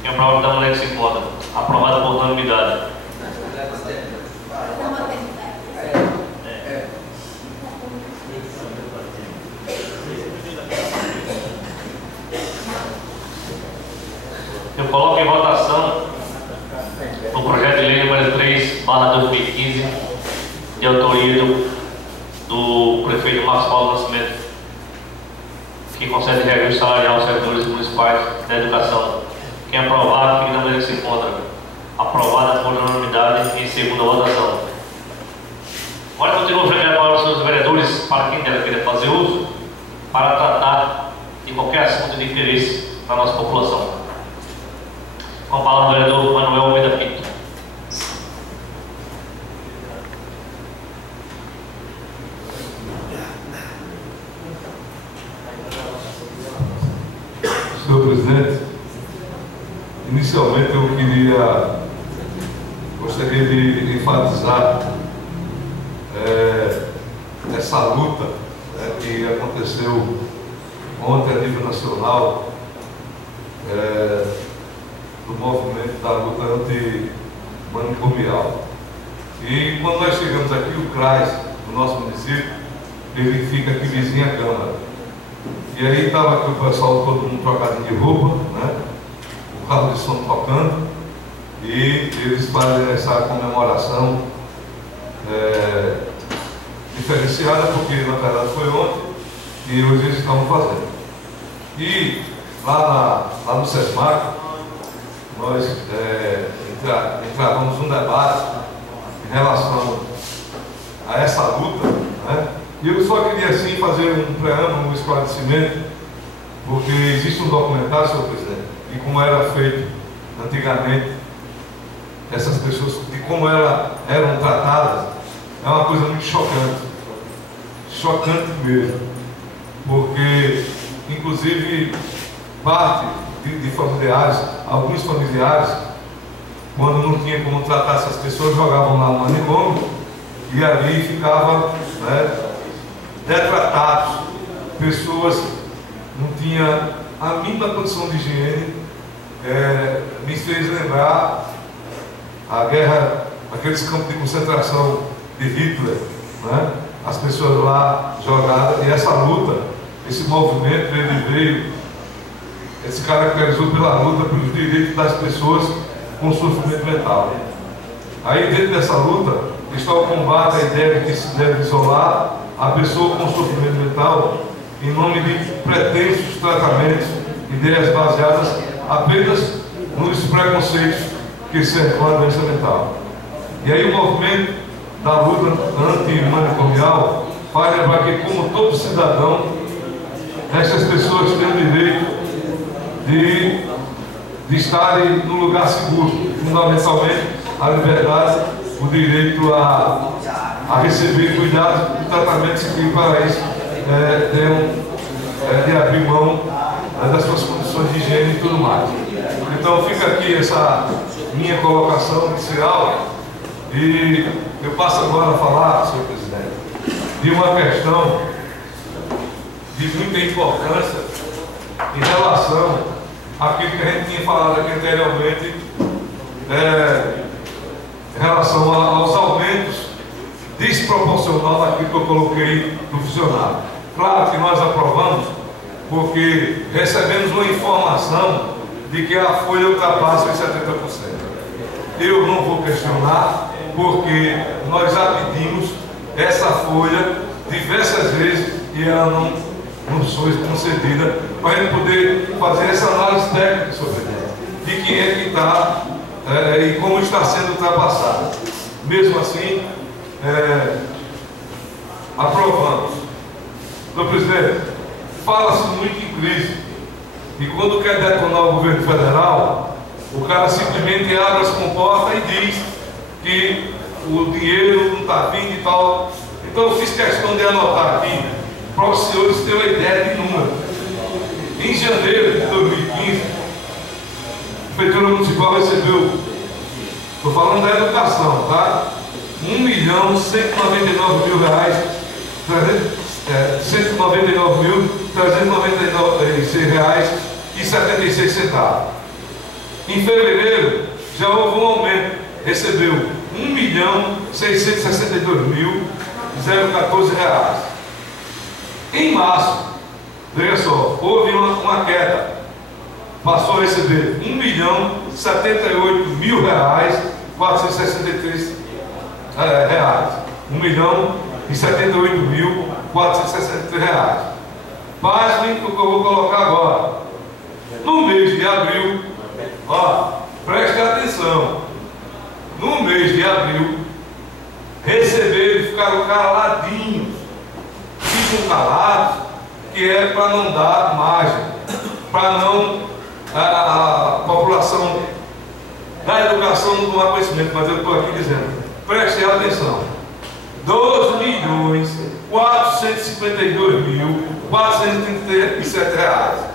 Quem aprova da mulher que se encontra. Aprovado por unanimidade. Eu coloco em votação o projeto de lei número 3/2015, de autoria do prefeito Marcos Paulo Nascimento, que concede reajuste salarial aos servidores municipais da educação. Quem aprovar, fique da maneira que se encontra. Aprovada por unanimidade em segunda votação. Agora continua a frequentar a palavra dos seus vereadores, para quem dela queira fazer uso, para tratar de qualquer assunto de interesse da nossa população. Com a palavra do vereador Manuel Almeida Pinto. Senhor presidente, inicialmente eu gostaria de enfatizar essa luta que aconteceu ontem a nível nacional, do movimento da luta antimanicomial. E quando nós chegamos aqui, o CRAS do nosso município, ele fica aqui vizinho à Câmara. E aí estava aqui o pessoal, todo mundo trocadinho de roupa, né? O carro de som tocando, e eles fazem essa comemoração diferenciada, porque na verdade foi ontem e hoje eles estavam fazendo. E lá no SESMAC, nós entravamos um debate em relação a essa luta, né? E eu só queria assim fazer um preâmbulo, um esclarecimento, porque existe um documentário, senhor presidente, de como era feito antigamente essas pessoas, de como elas eram tratadas. É uma coisa muito chocante mesmo, porque inclusive parte de familiares, alguns familiares, quando não tinha como tratar essas pessoas, jogavam lá no manicômio e ali ficavam, né, detratados. Pessoas não tinham a mínima condição de higiene. Me fez lembrar a guerra, aqueles campos de concentração de Hitler, né? As pessoas lá jogadas, e essa luta, esse movimento, ele veio, ele se caracterizou pela luta pelos direitos das pessoas com sofrimento mental. Aí dentro dessa luta está o combate à ideia de que se deve isolar a pessoa com sofrimento mental em nome de pretensos tratamentos, ideias baseadas apenas nos preconceitos que cercam a doença mental. E aí o movimento da luta antimanicomial faz lembrar que, como todo cidadão, essas pessoas têm o direito de estarem no lugar seguro, fundamentalmente a liberdade, o direito a receber cuidados e tratamentos que para isso tenham de abrir mão das suas condições de higiene e tudo mais. Então fica aqui essa minha colocação inicial e eu passo agora a falar, senhor presidente, de uma questão de muita importância em relação àquilo que a gente tinha falado aqui anteriormente, em relação aos aumentos desproporcional daquilo que eu coloquei no funcionário. Claro que nós aprovamos porque recebemos uma informação de que a folha ultrapassa os 70%. Eu não vou questionar, porque nós já pedimos essa folha diversas vezes e ela não foi concedida, para a gente poder fazer essa análise técnica sobre ela, de quem é que está e como está sendo ultrapassado. Mesmo assim, aprovamos. Então, presidente, fala-se muito em crise, e quando quer detonar o governo federal, o cara simplesmente abre as comportas e diz que o dinheiro não está vindo e tal. Então eu fiz questão de anotar aqui, para os senhores terem uma ideia de número. Em janeiro de 2015, a Prefeitura Municipal recebeu, estou falando da educação, tá? R$1.199.396,76. Em fevereiro, já houve um aumento, recebeu R$1.662.014. Em março, veja só, houve uma queda, passou a receber R$1.078.463. R$1.078.463. Pasmem o que eu vou colocar agora. No mês de abril, preste atenção, no mês de abril, receberam e ficaram caladinhos, ficam calados, que é para não dar margem, para não a população da educação não tomar conhecimento, mas eu estou aqui dizendo, preste atenção, R$2.452.437.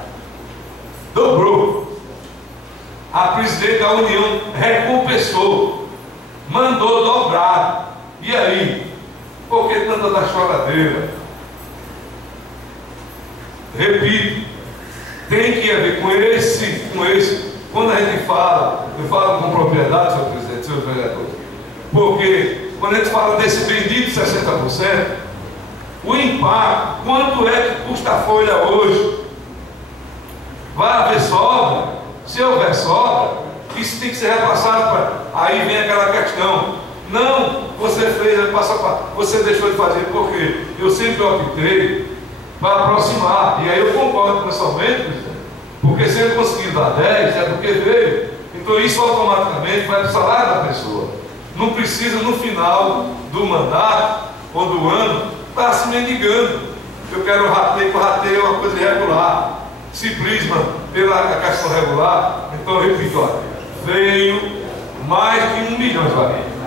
Dobrou. A presidente da União recompensou, mandou dobrar. E aí? Por que tanta da choradeira? Repito, tem que haver com esse, quando a gente fala, eu falo com propriedade, senhor presidente, senhor vereador, porque quando a gente fala desse bendito 60%, o impacto, quanto é que custa a folha hoje? Vai haver sobra? Se houver sobra, isso tem que ser repassado para. Aí vem aquela questão. Não, você fez, você deixou de fazer, porque eu sempre optei para aproximar. E aí eu concordo pessoalmente, porque se ele conseguir dar 10, é porque veio. Então isso automaticamente vai para o salário da pessoa. Não precisa no final do mandato ou do ano estar se mendigando. Eu quero rateio, que o rateio é uma coisa irregular. Se prisma pela questão regular, então eu repito, olha, veio mais de 1 milhão,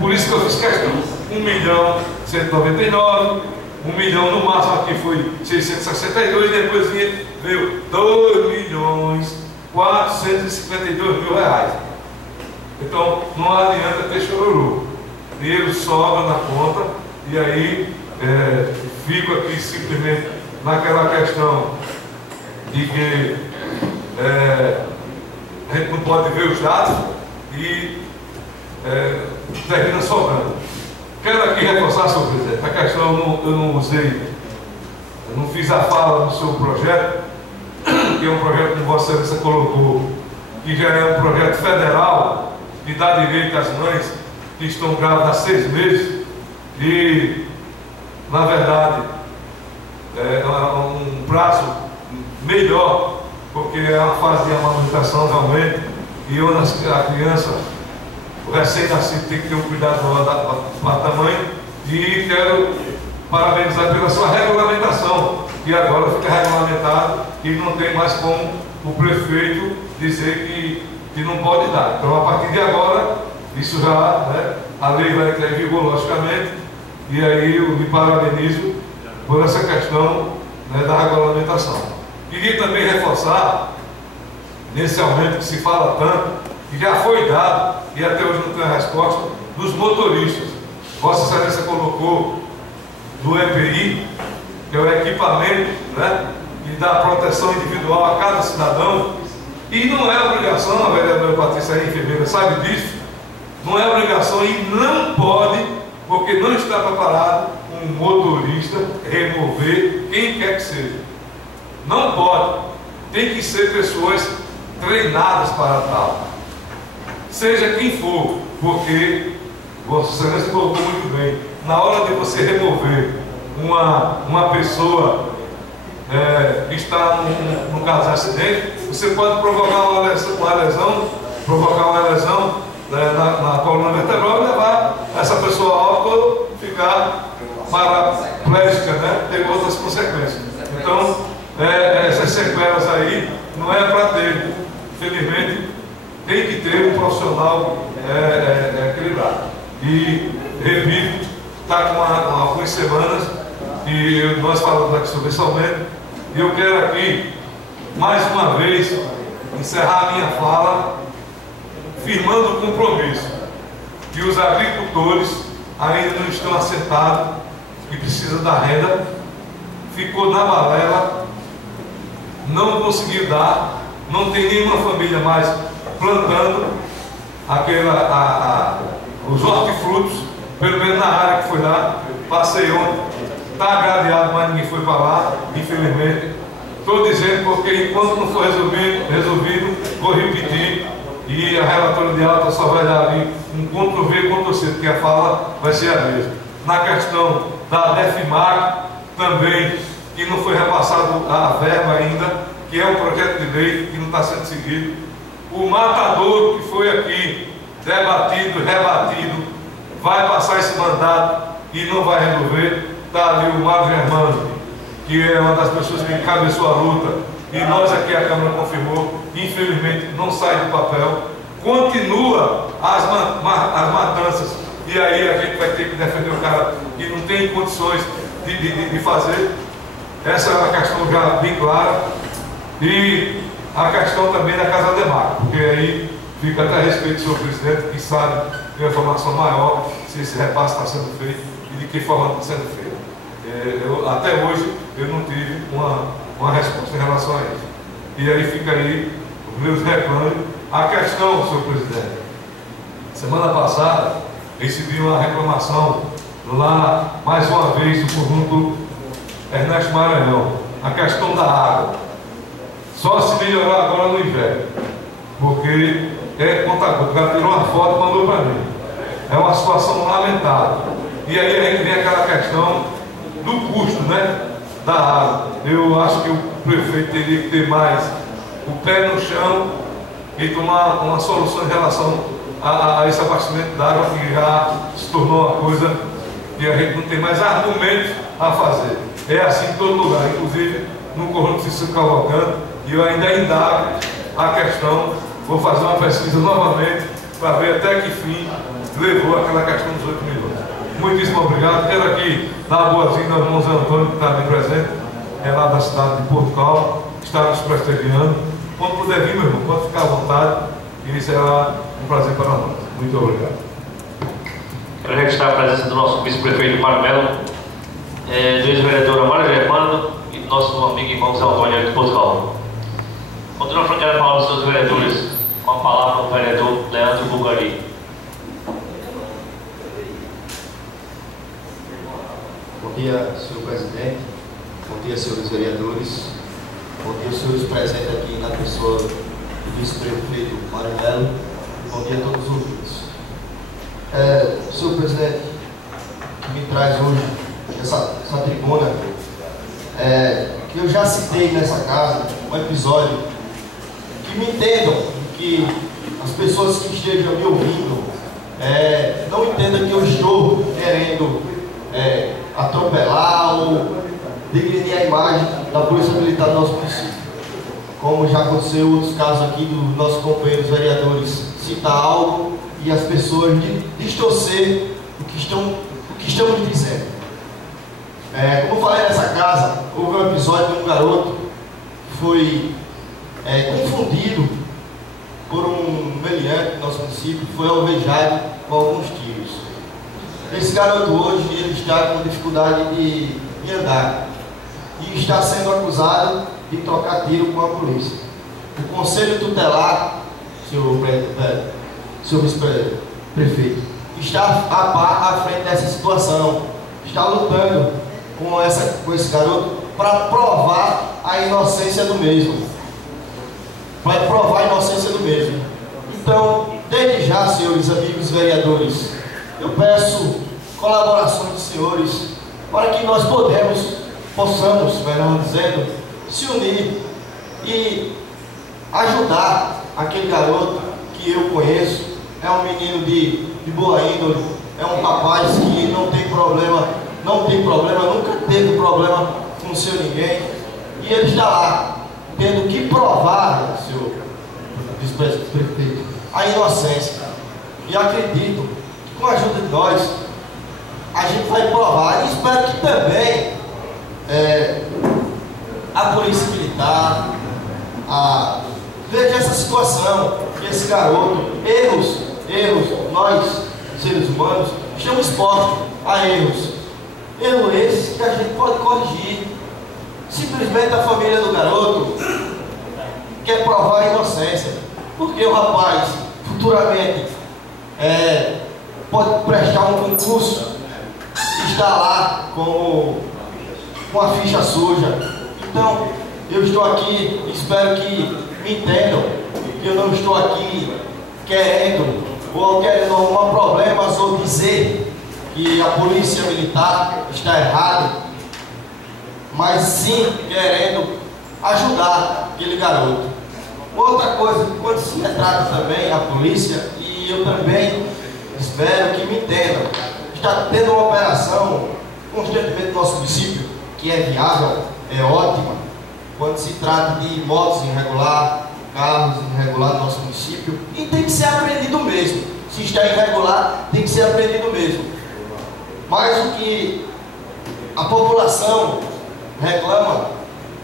por isso que eu fiz questão, 1.199.000, 1 milhão no máximo aqui foi 662, e depois veio R$2.452.000. Então não adianta ter chororô, dinheiro sobra na conta, e aí fico aqui simplesmente naquela questão de que a gente não pode ver os dados e termina sobrando. Quero aqui reforçar, senhor presidente, a questão eu não usei, eu não fiz a fala no seu projeto, que é um projeto que Vossa Excelência colocou, que já é um projeto federal que dá direito às mães que estão grávidas há 6 meses e, na verdade, um prazo melhor, porque é uma fase de amamentação realmente, e onde a criança, o recém-nascido, tem que ter um cuidado para tamanho. E quero parabenizar pela sua regulamentação, que agora fica regulamentado e não tem mais como o prefeito dizer que não pode dar. Então, a partir de agora, isso já, né, a lei vai entrar em vigor, logicamente, e aí eu me parabenizo por essa questão, né, da regulamentação. Queria também reforçar, nesse aumento que se fala tanto, que já foi dado, e até hoje não tem a resposta, dos motoristas. Vossa Excelência colocou do EPI, que é o equipamento, né, que dá proteção individual a cada cidadão, e não é obrigação, a vereadora Patrícia aí, enfermeira, sabe disso, não é obrigação e não pode, porque não está preparado um motorista remover quem quer que seja. Não pode. Tem que ser pessoas treinadas para tal. Seja quem for, porque Vossa Excelência colocou muito bem. Na hora de você remover uma pessoa que está no caso de acidente, você pode provocar uma lesão na coluna vertebral e levar essa pessoa a óbito, ficar paraplégica, né? Ter outras consequências. Então, essas sequelas aí não é para ter. Infelizmente, tem que ter um profissional equilibrado. E, repito, está com algumas semanas e nós falamos aqui sobre esse aumento, e eu quero aqui, mais uma vez, encerrar a minha fala firmando o compromisso que os agricultores ainda não estão assentados e precisam da renda, ficou na balela, não conseguiu dar, não tem nenhuma família mais plantando os hortifrutos, pelo menos na área que foi lá, passei ontem, está agradeado, mas ninguém foi para lá, infelizmente. Estou dizendo porque enquanto não for resolvido, vou repetir, e a relatora de alta só vai dar ali um Ctrl+V, Ctrl+C, porque a fala vai ser a mesma. Na questão da DEFMAC, também, que não foi repassado a verba ainda, que é um projeto de lei que não está sendo seguido. O matadouro que foi aqui debatido, rebatido, vai passar esse mandato e não vai resolver. Está ali o Mário Germano, que é uma das pessoas que encabeçou a luta, e nós aqui a Câmara confirmou, infelizmente não sai do papel, continua as matanças, e aí a gente vai ter que defender o cara que não tem condições de fazer. Essa é uma questão já bem clara, e a questão também da Casa Demarco, porque aí fica até a respeito do senhor presidente, que sabe de uma informação maior se esse repasse está sendo feito e de que forma está sendo feito. Até hoje eu não tive uma resposta em relação a isso. E aí fica aí os meus reclames. A questão, senhor presidente, semana passada recebi uma reclamação lá, mais uma vez, do conjunto Ernesto Maranhão. A questão da água. Só se melhorar agora no inverno, porque contador, o cara tirou uma foto e mandou para mim. É uma situação lamentável. E aí a gente vem aquela questão do custo, né, da água. Eu acho que o prefeito teria que ter mais o pé no chão e tomar uma solução em relação a esse abastecimento d'água, que já se tornou uma coisa que a gente não tem mais argumentos a fazer. É assim em todo lugar, inclusive no conjunto de Cícero Cavalcante, e eu ainda indago a questão. Vou fazer uma pesquisa novamente para ver até que fim levou aquela questão dos 8 milhões. Muitíssimo obrigado. Quero aqui dar boazinha ao irmão Zé Antônio, que está ali presente, é lá da cidade de Porto Calvo, que está nos prestigiando. Quando puder vir, meu irmão, pode ficar à vontade, e será um prazer para nós. Muito obrigado. Quero registrar a presença do nosso vice-prefeito Marmelo, do ex-vereador Mário Germano e do nosso amigo e irmão Zé Antônio de Porto Calvo. Continuando a palavra aos seus vereadores, com a palavra o vereador Leandro Bulgari. Bom dia, senhor presidente. Bom dia, senhores vereadores. Bom dia, senhores presentes aqui na pessoa do vice-prefeito Mário Melo. Bom dia a todos os ouvintes. Senhor presidente, que me traz hoje essa tribuna que eu já citei nessa casa, um episódio, que me entendam, que as pessoas que estejam me ouvindo não entendam que eu estou querendo atropelar ou degredir a imagem da Polícia Militar do nosso município. Como já aconteceu em outros casos aqui dos nossos companheiros vereadores citar algo e as pessoas distorcer o que estamos dizendo. Como eu falei nessa casa, houve um episódio de um garoto que foi confundido por um meliante do nosso município, foi alvejado com alguns tiros. Esse garoto hoje ele está com dificuldade de andar e está sendo acusado de trocar tiro com a polícia. O Conselho Tutelar, senhor vice-prefeito, está à frente dessa situação, está lutando com esse garoto para provar a inocência do mesmo. Vai provar a inocência do mesmo. Então, desde já, senhores amigos vereadores, eu peço colaboração dos senhores para que nós possamos, melhor dizendo, se unir e ajudar aquele garoto que eu conheço. É um menino de boa índole, é um rapaz que não tem problema, nunca teve problema com o seu ninguém, e ele está lá, tendo que provar, senhor vice-prefeito, a inocência. E acredito que com a ajuda de nós, a gente vai provar, e espero que também a Polícia Militar veja essa situação, esse garoto, erros, nós, seres humanos, estamos expostos a erros esses que a gente pode corrigir. Simplesmente a família do garoto quer provar a inocência, porque o rapaz futuramente pode prestar um concurso e estar lá com a ficha suja. Então, eu estou aqui, espero que me entendam, que eu não estou aqui querendo arrumar problemas ou dizer que a Polícia Militar está errada, mas sim querendo ajudar aquele garoto. Outra coisa, quando se retrata também a polícia, e eu também espero que me entendam, está tendo uma operação constantemente no nosso município, que é viável, é ótima, quando se trata de motos irregular, carros irregular no nosso município, e tem que ser apreendido mesmo. Se está irregular, tem que ser apreendido mesmo. Mas o que a população reclama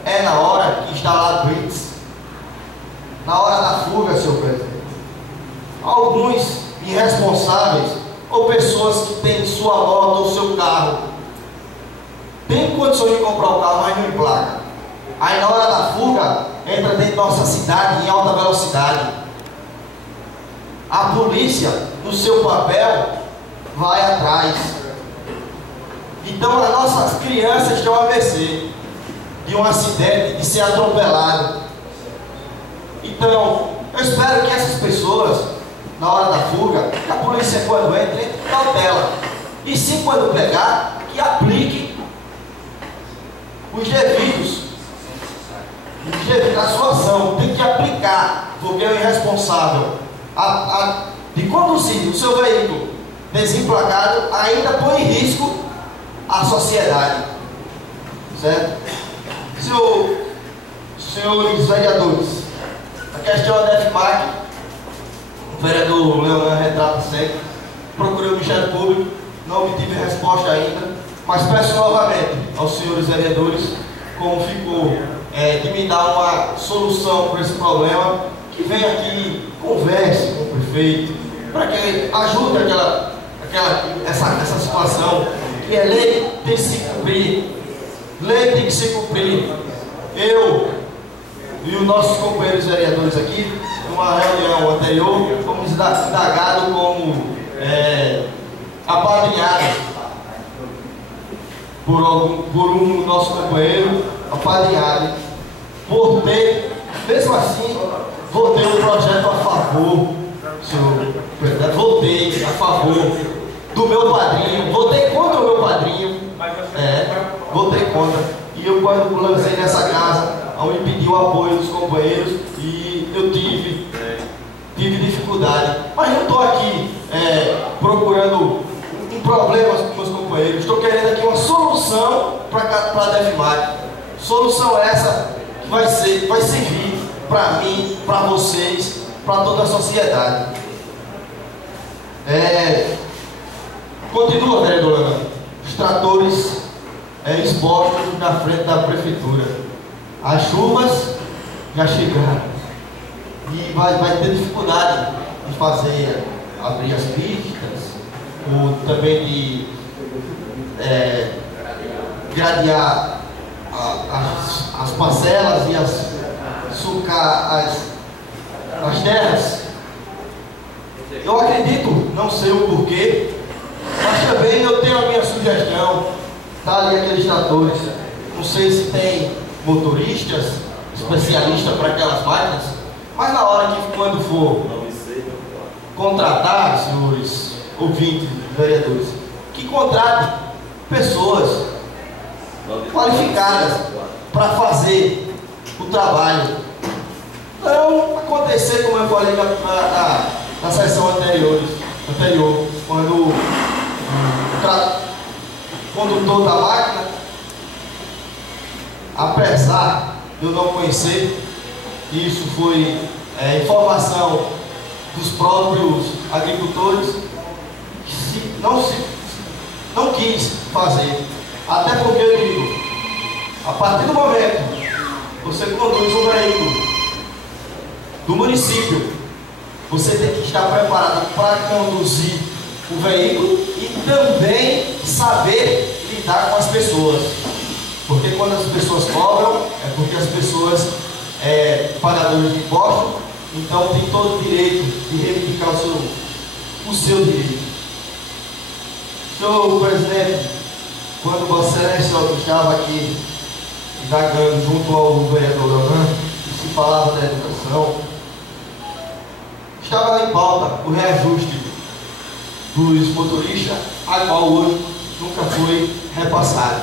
é na hora que está lá blitz, na hora da fuga, senhor presidente. Alguns irresponsáveis ou pessoas que têm sua moto ou seu carro tem condições de comprar o carro, mas não emplaca. Aí na hora da fuga entra dentro da nossa cidade em alta velocidade. A polícia, no seu papel, vai atrás. Então as nossas crianças estão à mercê de um acidente, de ser atropelado. Então, eu espero que essas pessoas, na hora da fuga, que a polícia quando entra, entre cautela. E sim, quando pegar, que aplique os devidos a sua ação. Tem que aplicar, porque é o irresponsável de conduzir o seu veículo desemplacado ainda põe em risco a sociedade, certo? Senhores vereadores, a questão da DEFMAC, o vereador Leonardo retrata sempre, procurei o Ministério Público, não obtive resposta ainda, mas peço novamente aos senhores vereadores, como ficou, de me dar uma solução para esse problema, que venha aqui, converse com o prefeito, para que ajude essa situação, que a lei tem que se cumprir, lei tem que se cumprir. Eu e os nossos companheiros vereadores aqui, numa reunião anterior, fomos indagados como apadrinhado por um nosso companheiro, apadrinhado, mesmo assim, votei o projeto a favor, senhor presidente, votei a favor do meu padrinho, votei contra o meu padrinho, votei contra. E eu, quando lancei nessa casa, onde pedi o apoio dos companheiros, e eu tive dificuldade. Mas não estou aqui procurando problemas com meus companheiros, estou querendo aqui uma solução para a DEFMAT. Solução essa que vai servir para mim, para vocês, para toda a sociedade. Continua, vereador Ana, os tratores expostos na frente da prefeitura. As chuvas já chegaram e vai ter dificuldade de abrir as pistas, ou também de gradear as parcelas e sucar as terras. Eu acredito, não sei o porquê, mas também eu tenho a minha sugestão. Está ali aqueles tratores, não sei se tem motoristas, especialistas para aquelas máquinas, mas na hora que, quando for contratar, senhores ouvintes, vereadores, que contratem pessoas qualificadas para fazer o trabalho. Não acontecer como eu falei na sessão anterior, quando o condutor da máquina, apesar de eu não conhecer, isso foi informação dos próprios agricultores, que não quis fazer. Até porque eu digo, a partir do momento que você conduz um veículo do município, você tem que estar preparado para conduzir o veículo e também saber lidar com as pessoas. Porque quando as pessoas cobram, é porque as pessoas pagadores de impostos, então tem todo o direito de reivindicar o seu direito. Senhor presidente, quando Vossa Excelência estava aqui indagando junto ao vereador Avan, e se falava da educação, estava em pauta o reajuste dos motoristas, a qual hoje nunca foi repassado.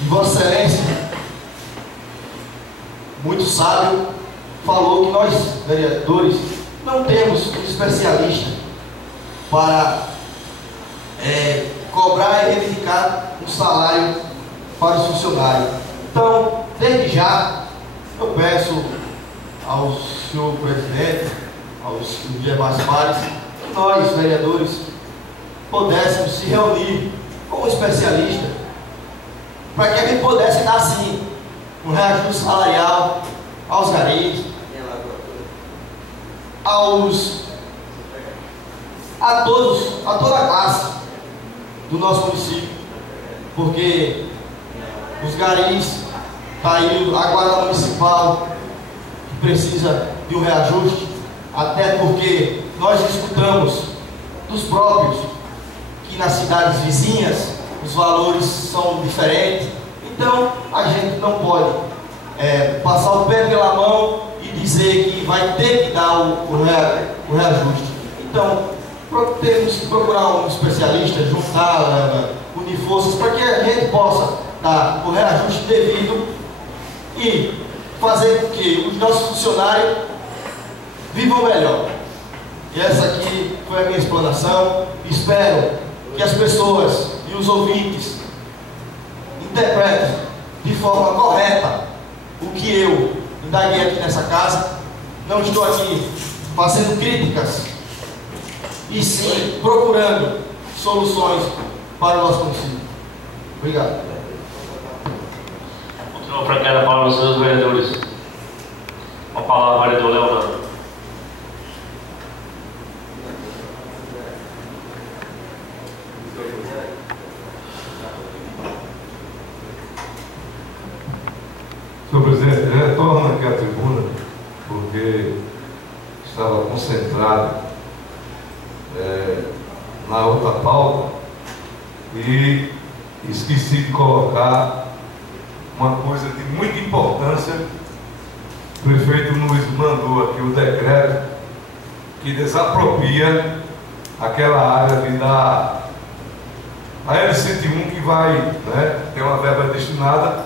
E Vossa Excelência, muito sábio, falou que nós, vereadores, não temos um especialista para cobrar e reivindicar um salário para os funcionários. Então, desde já, eu peço ao senhor presidente, aos demais pares, que nós, vereadores, pudéssemos se reunir com um especialista para que a gente pudesse dar, sim, um reajuste salarial aos garis, a toda a classe do nosso município, porque os garis, está aí a guarda municipal que precisa de um reajuste, até porque nós escutamos dos próprios que nas cidades vizinhas os valores são diferentes. Então a gente não pode passar o pé pela mão e dizer que vai ter que dar o reajuste. Então temos que procurar um especialista, juntar, unir forças para que a gente possa dar o reajuste devido e fazer com que os nossos funcionários vivam melhor. E essa aqui foi a minha explanação. Espero que as pessoas e os ouvintes interpretem de forma correta o que eu indaguei aqui nessa casa. Não estou aqui fazendo críticas, e sim procurando soluções para o nosso município. Obrigado. Continua para cada palavra os seus vereadores. Com a palavra, vereador Leonardo. Senhor presidente, retorno aqui à tribuna, porque estava concentrado na outra pauta e esqueci de colocar uma coisa de muita importância. O prefeito Luiz mandou aqui o decreto que desapropria aquela área de dar a L101 que vai, né, ter uma verba destinada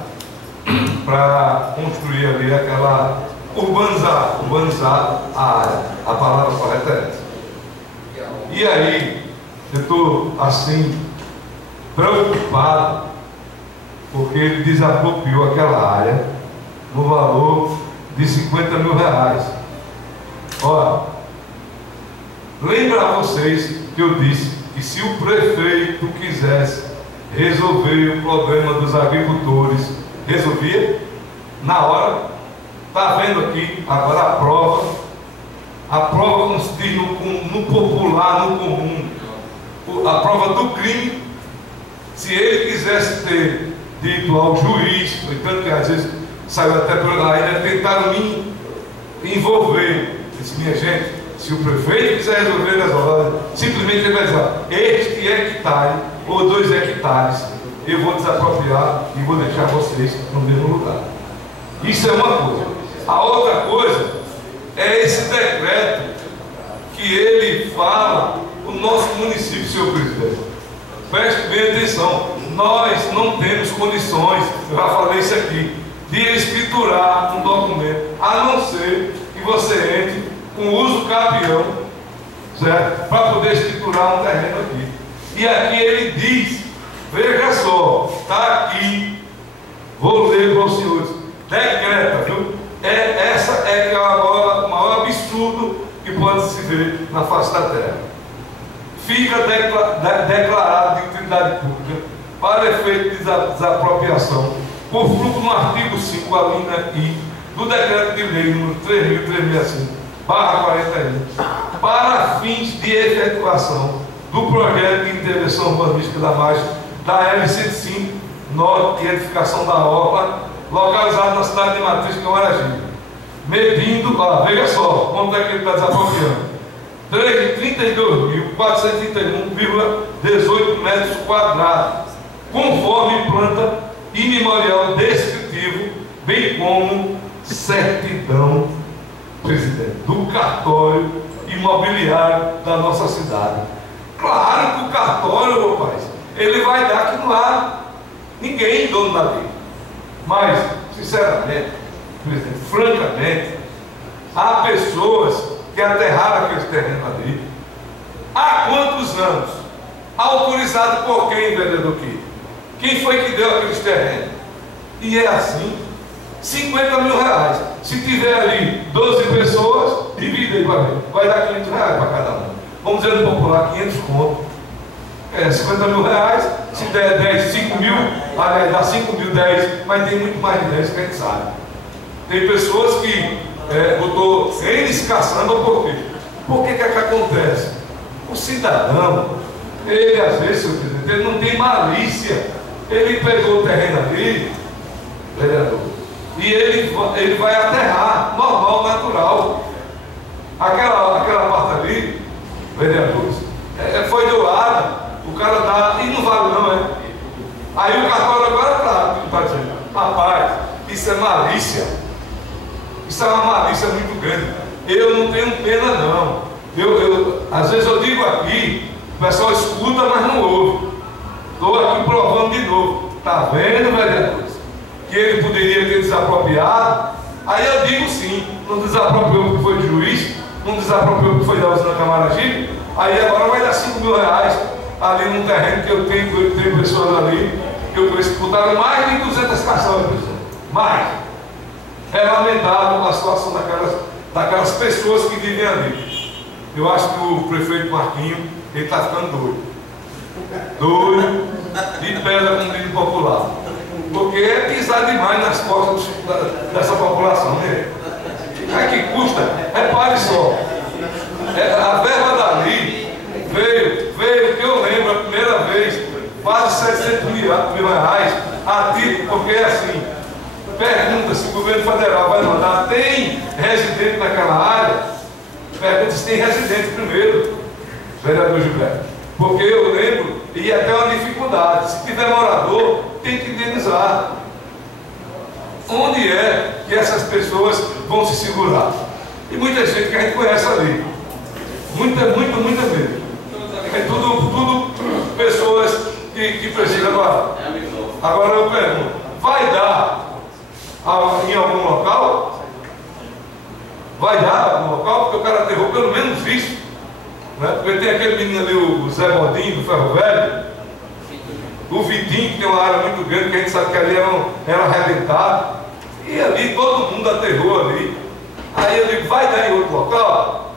para construir ali aquela, urbanizar a área. A palavra correta é essa. E aí, eu estou assim, preocupado, porque ele desapropriou aquela área no valor de R$50 mil. Ora, lembra a vocês que eu disse que se o prefeito quisesse resolver o problema dos agricultores, resolvia na hora. Está vendo aqui agora a prova não se diz no popular, no comum, a prova do crime. Se ele quisesse ter dito ao juiz, no entanto que às vezes saiu até por aí, tentaram me envolver. Eu disse, minha gente, se o prefeito quiser resolver as obras, simplesmente ele vai dizer, este hectare ou 2 hectares eu vou desapropriar e vou deixar vocês no mesmo lugar. Isso é uma coisa. A outra coisa é esse decreto que ele fala o nosso município, senhor presidente. Preste bem atenção, nós não temos condições, eu já falei isso aqui, de escriturar um documento, a não ser que você entre com uso capião, certo? Para poder escriturar um terreno aqui. E aqui ele diz, veja só, está aqui, vou ler para os senhores, decreta, viu? Essa é que é agora o maior absurdo que pode se ver na face da terra. Fica declarado de utilidade pública para efeito de desapropriação, por fruto no artigo 5, a linha I, do decreto de lei número 3.365/41, para fins de efetivação do projeto de intervenção urbanística da margem da L105, norte e edificação da obra, localizado na cidade de Matriz, Camaragibe, medindo, veja só, quanto é que ele está desapropriando, 32.431,18 metros quadrados, conforme planta imemorial descritivo, bem como certidão, presidente, do cartório imobiliário da nossa cidade. Claro que o cartório, rapaz, ele vai dar aqui no lado, ninguém é dono da lei. Mas, sinceramente, presidente, francamente, há pessoas que aterraram aquele terreno ali. Há quantos anos? Autorizado por quem, vereador Kiko? Quem foi que deu aqueles terrenos? E é assim, R$50 mil. Se tiver ali 12 pessoas, divide aí para ver. Vai dar R$500 para cada um. Vamos dizer no popular, 500 conto. R$50 mil. Se der 10, 5 mil, dá 5 mil, 10, mas tem muito mais de 10 que a gente sabe. Tem pessoas que botou eles caçando por quê? Por que que acontece? O cidadão, ele às vezes, senhor presidente, ele não tem malícia. Ele pegou o terreno ali, vereador, e ele vai aterrar, normal, natural. Aquela parte ali, vereadores, foi doada, o cara dá, e não vale não, é? Aí o cartório agora está dizendo, rapaz, isso é malícia. Isso é uma malícia muito grande. Eu não tenho pena não. Às vezes eu digo aqui, o pessoal escuta, mas não ouve. Estou aqui provando de novo. Está vendo, vereadores? Que ele poderia ter desapropriado. Aí eu digo sim, não desapropriou porque foi de juiz, não desapropriou porque foi da usina Camaragibe. Aí agora vai dar R$5 mil ali num terreno que eu tenho pessoas ali, que eu conheço que botaram mais de 200 cações, mais. É lamentável a situação daquelas pessoas que vivem ali. Eu acho que o prefeito Marquinho, ele está ficando doido. Doido, de pedra com o livro popular. Porque é pisar demais nas costas dessa população, né? É que custa, repare só. A verba dali veio, que eu lembro, a primeira vez, quase R$700 mil, a título, porque é assim. Pergunta se o governo federal vai mandar, tem residente naquela área? Pergunta se tem residente primeiro, vereador Gilberto. Porque eu lembro, e até uma dificuldade, se tiver morador, tem que indenizar. Onde é que essas pessoas vão se segurar? E muita gente que a gente conhece ali. Muita mesmo. É tudo pessoas que precisa agora. Agora eu pergunto, vai dar em algum local? Vai dar em algum local? Porque o cara aterrou pelo menos isso. Né? Porque tem aquele menino ali, o Zé Bodinho, do Ferro Velho, o Vitinho, que tem uma área muito grande, que a gente sabe que ali era arrebentado. E ali todo mundo aterrou ali. Aí eu digo, vai dar em outro local?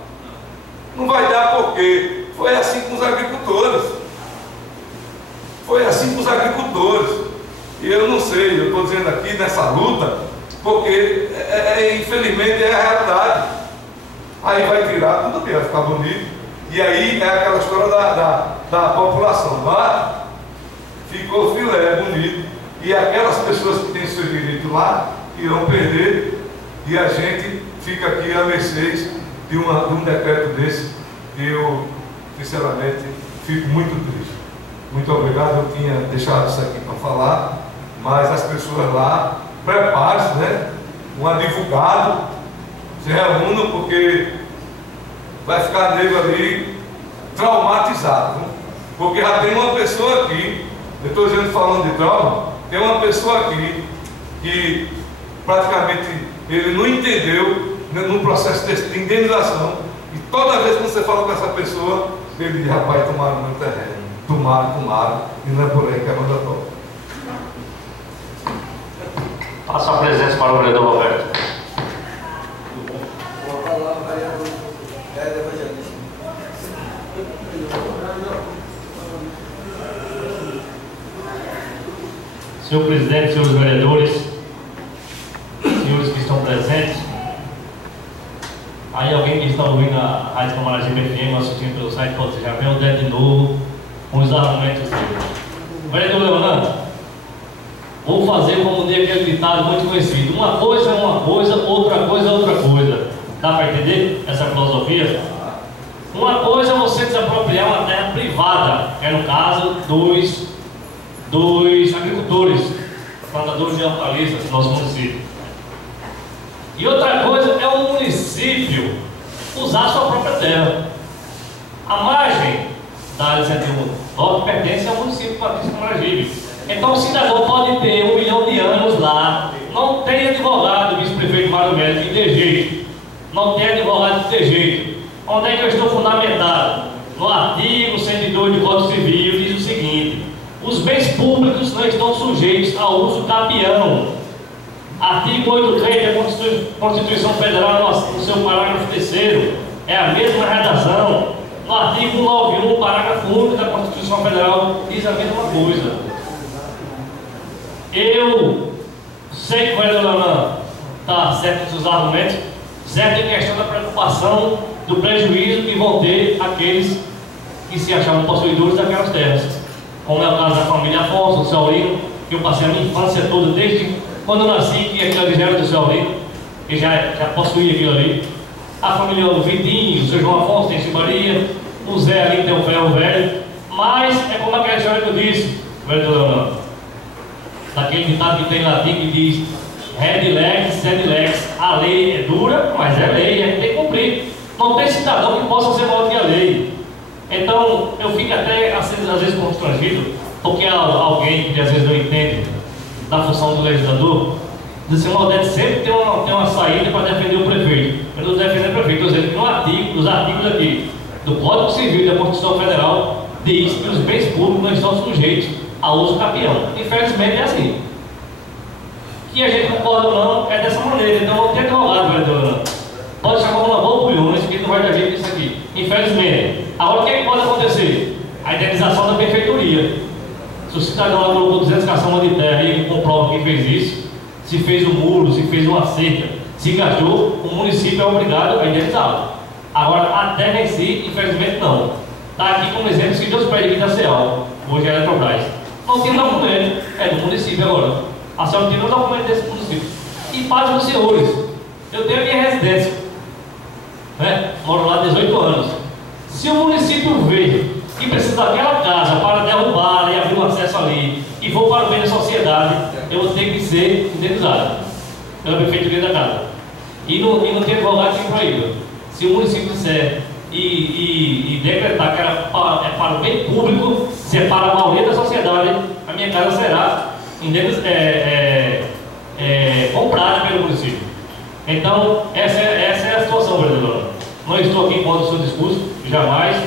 Não vai dar porque foi assim com os agricultores. Foi assim com os agricultores. E eu não sei, eu estou dizendo aqui nessa luta, porque infelizmente é a realidade. Aí vai tirar, tudo bem, vai ficar bonito. E aí é aquela história da população. Lá ficou filé, bonito. E aquelas pessoas que têm seus direitos lá irão perder. E a gente fica aqui a mercê de um decreto desse. E eu, sinceramente, fico muito triste. Muito obrigado, eu tinha deixado isso aqui para falar. Mas as pessoas lá, preparem-se, né? Um advogado, se reúnam, porque vai ficar nego ali traumatizado. Né? Porque já tem uma pessoa aqui, eu estou dizendo, falando de trauma, tem uma pessoa aqui que praticamente ele não entendeu, né, num processo de indenização, e toda vez que você fala com essa pessoa, ele diz, rapaz, tomaram meu terreno, tomaram, e não é por aí que é mandatório. Passa a presença para o vereador Roberto. Senhor presidente, senhores vereadores, senhores que estão presentes, aí alguém que está ouvindo a Rádio Camaragibe FM, assistindo pelo site, pode já ver o dedo de novo, com os argumentos dele. Vereador Leonardo, vou fazer como tem aquele ditado muito conhecido: uma coisa é uma coisa, outra coisa é outra coisa. Dá para entender essa filosofia? Uma coisa é você desapropriar uma terra privada, que é no caso dos agricultores, plantadores de hortaliças do nosso município. E outra coisa é o município usar a sua própria terra. A margem da área 109 pertence ao município de Patrício Camaragibe. Então o cidadão pode ter 1 milhão de anos lá, não tem advogado, vice-prefeito Mário Melo, que dê jeito. Não tem advogado que dê jeito. Onde é que eu estou fundamentado? No artigo 102 do Código Civil diz o seguinte: os bens públicos não estão sujeitos ao uso capião. Artigo 83 da Constituição Federal, no seu parágrafo 3º, é a mesma redação. No artigo 191, parágrafo único da Constituição Federal, diz a mesma coisa. Eu sei que o vereador Leonardo está certo nos seus argumentos, certo em questão da preocupação do prejuízo que vão ter aqueles que se achavam possuidores daquelas terras, como é o caso da família Afonso, do seu Aurino, que eu passei a minha infância toda, desde quando eu nasci, que aquilo ali já era do seu Aurino, que já possuía aquilo ali. A família do Vitinho, o seu João Afonso tem Chibaria, o Zé ali tem o Ferro Velho, mas é como aquela história que eu disse, vereador Leonardo, daquele ditado que tem em latim que diz red lex, sed lex. A lei é dura, mas é lei, a gente tem que cumprir. Não tem cidadão que possa ser maior que a lei. Então eu fico até às vezes constrangido, porque há alguém que às vezes não entende da função do legislador, diz assim: o Maldete sempre tem uma saída para defender o prefeito. Eu não estou defendendo o prefeito, estou dizendo que no artigo, nos artigos aqui do Código Civil da Constituição Federal diz que os bens públicos não estão sujeitos ao uso capião. Infelizmente é assim. Que a gente concorda ou não, é dessa maneira. Então vamos ter advogado, vereador. Pode chamar uma boa bulhões, que não vai dar jeito disso aqui. Infelizmente. Agora o que pode acontecer? A indenização da benfeitoria. Se o cidadão lá colocou 200 caçambas de terra e ele comprova que fez isso, se fez um muro, se fez uma cerca, se gastou, o município é obrigado a indenizá-lo. Agora a terra em si, infelizmente não. Está aqui como exemplo se Deus pede aqui da CEAL, hoje é a Eletrobras. Não tem documento, é do município agora. A senhora tem um documento desse município. E paz dos senhores, eu tenho a minha residência, né? Moro lá há 18 anos. Se o município vê que precisa daquela casa para derrubar e abrir um acesso ali e for para o bem da sociedade, eu vou ter que ser indenizado pela prefeitura da casa. E não tem advogado que proíba. Se o município disser e decretar que é para o bem público, para a maioria da sociedade, a minha casa será comprada pelo município. Então, essa é a situação, vereadora. Não estou aqui contra o seu discurso, jamais,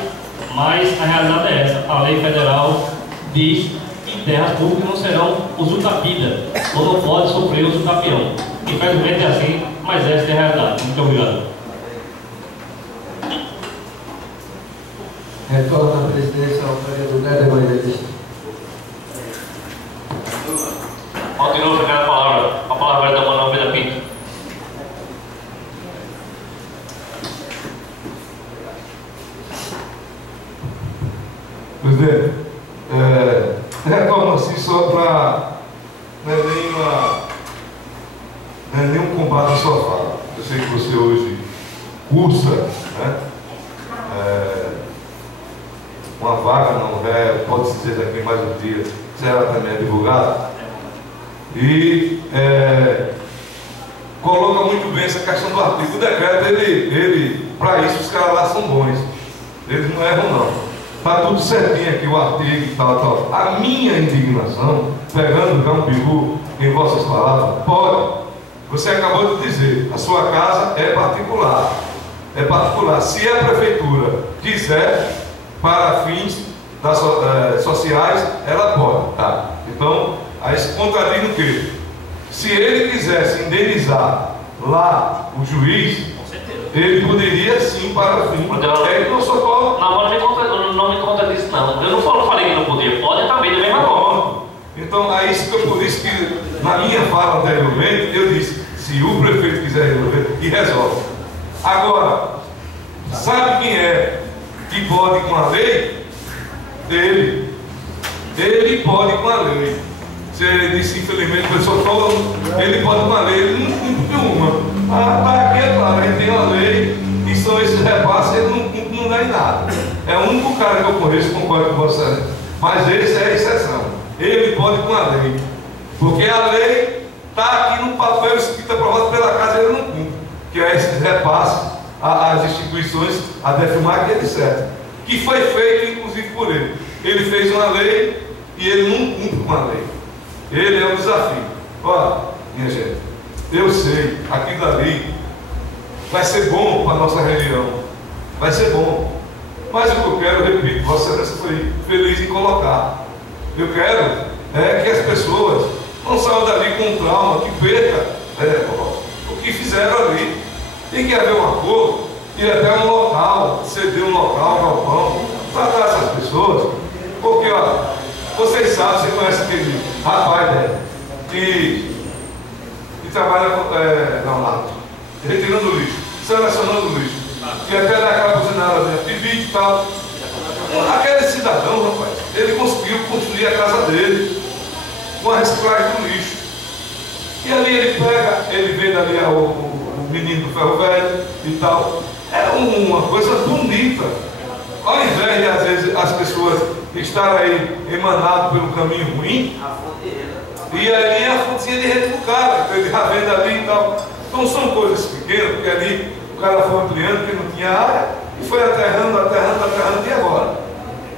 mas a realidade é essa. A lei federal diz que terras públicas não serão usucapidas, ou não pode sofrer usucapião. Infelizmente é assim, mas essa é a realidade. Muito obrigado. Retorna à presidência ao vereador Néder Evangelista. Continua a palavra é da Manuel Almeida Pinto. Presidente, retorno assim só para não é nenhum combate à sua fala. Eu sei que você hoje cursa, né? Uma vaga não é, pode-se dizer daqui mais um dia, será também advogado. E coloca muito bem essa questão do artigo. O decreto, ele para isso os caras lá são bons. Eles não erram não. Está tudo certinho aqui o artigo e tal. A minha indignação, pegando já um bilu em vossas palavras, pode. Você acabou de dizer, a sua casa é particular. É particular. Se a prefeitura quiser, para fins sociais, ela pode. Tá? Então, aí se contradiz no quê? Se ele quisesse indenizar lá o juiz, ele poderia sim para fim. Ele não socorre. Não me contradiz não. Eu não falei que não podia. Pode também, da mesma forma. Então, aí por isso que na minha fala anteriormente, eu disse, se o prefeito quiser resolver, e resolve. Agora, sabe quem é que pode com a lei? Ele pode com a lei. Se ele disse, infelizmente, o pessoal fala, ele pode com a lei, ele não cumpre uma. Tá aqui, é claro, a gente tem uma lei, e são esses repasses, ele não cumpre, não dá em nada. É o único cara que eu conheço, concordo com você, mas esse é a exceção. Ele pode com a lei, porque a lei está aqui no papel escrito aprovado pela casa, ele não cumpre, que é esses repasses às instituições, a DEFMAC, etc. Que foi feito, inclusive, por ele. Ele fez uma lei e ele não cumpre com a lei. Ele é um desafio. Olha, minha gente, eu sei, aquilo ali vai ser bom para a nossa região, vai ser bom, mas o que eu quero, eu repito, Vossa Excelência foi feliz em colocar. Eu quero que as pessoas não saiam dali com um trauma, que perca o que fizeram ali. Tem que haver um acordo e até um local, ceder um local, um galpão, tratar essas pessoas, porque ó, vocês sabem, você conhece aquele rapaz que trabalha retirando lixo, selecionando lixo, que até naquela buzinada de vídeo e tal. Aquele cidadão, rapaz, ele conseguiu construir a casa dele com a reciclagem do lixo. E ali ele vende ali o menino do ferro velho e tal. É uma coisa bonita. Ao invés de, às vezes, as pessoas estarem aí emanadas pelo caminho ruim, e ali é a fontezinha de rede do cara, ele já vende ali e tal. Então são coisas pequenas, porque ali o cara foi ampliando, porque não tinha área, e foi aterrando, e agora?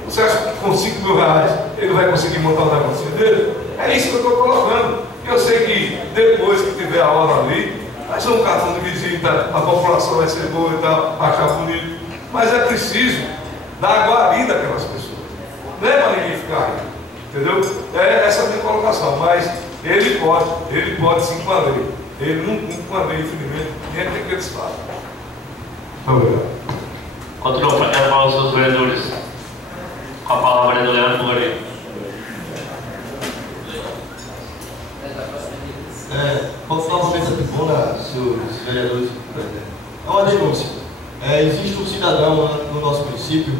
Você acha que com 5 mil reais ele vai conseguir montar o negocinho dele? É isso que eu estou colocando. Eu sei que depois que tiver a hora ali, vai ser um cartão de visita, a população vai ser boa e tal, achar bonito. Mas é preciso dar guarida àquelas pessoas. Não é para ninguém ficar aí. Entendeu? Essa é a minha colocação. Mas ele pode sim com a lei. Ele não cumpre com a lei, infelizmente, nem é que eles falam. Muito obrigado. Continua para os seus vereadores. Com a palavra, vereador Leandro Moreira. Novamente a tribuna, senhores vereadores, é uma denúncia. Existe um cidadão no nosso município,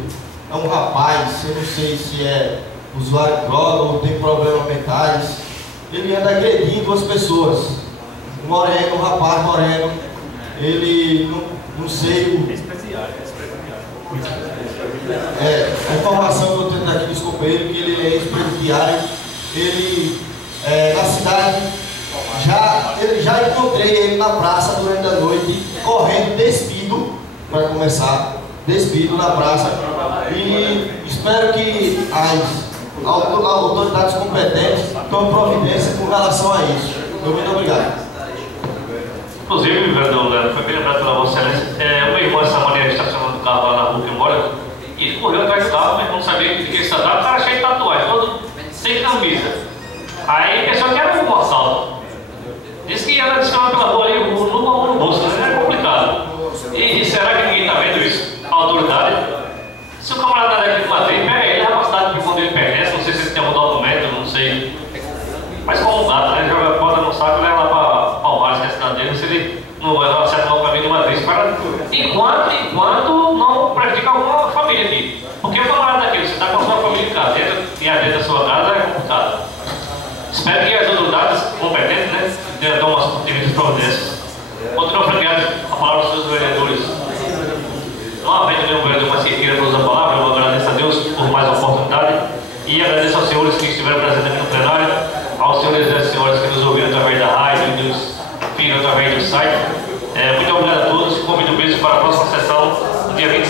é um rapaz, eu não sei se é usuário de droga ou tem problemas mentais, ele anda agredindo as pessoas. Um rapaz moreno, ele não sei a informação que eu tenho daqui dos companheiros, que ele é ex-presidiário, ele na cidade. Já encontrei ele na praça durante a noite, correndo despido, para começar, despido na praça. E espero que as autoridades competentes tomem providência com relação a isso. Muito obrigado. Inclusive, vereador Leandro, foi bem lembrado pela Vossa Excelência, o meu irmão essa maneira estacionando o carro lá na rua que mora, e ele correu atrás do carro, meu irmão não sabia que ele estava, o cara cheio de tatuagem, todo sem camisa. Aí pensou que era um assalto. Disse que ia adicionar pela rua ali no bolso, mas é complicado. E será que ninguém está vendo isso? A autoridade? Se o camarada daqui de Madrid, pega ele, a capacidade de quando ele pertence, não sei se ele tem algum documento, não sei. Mas como um gato, né? Joga a bota no saco e leva lá para Palmares, que é a cidade dele, se ele não acerta o caminho de Madrid. Enquanto não prejudica alguma família aqui. Porque o camarada daqui, você está com a sua família em casa, e a dentro da sua casa é complicado. Espero que as autoridades competentes, né, dão umas devidas providências. Continuo franqueado a palavra dos seus vereadores. Não havendo nenhum vereador mais que queira usar a palavra, eu agradeço a Deus por mais uma oportunidade e agradeço aos senhores que estiveram presentes aqui no plenário, aos senhores e às senhoras que nos ouviram através da rádio e nos viram através do site. Muito obrigado a todos. Convido o mesmo para a próxima sessão, no dia 26.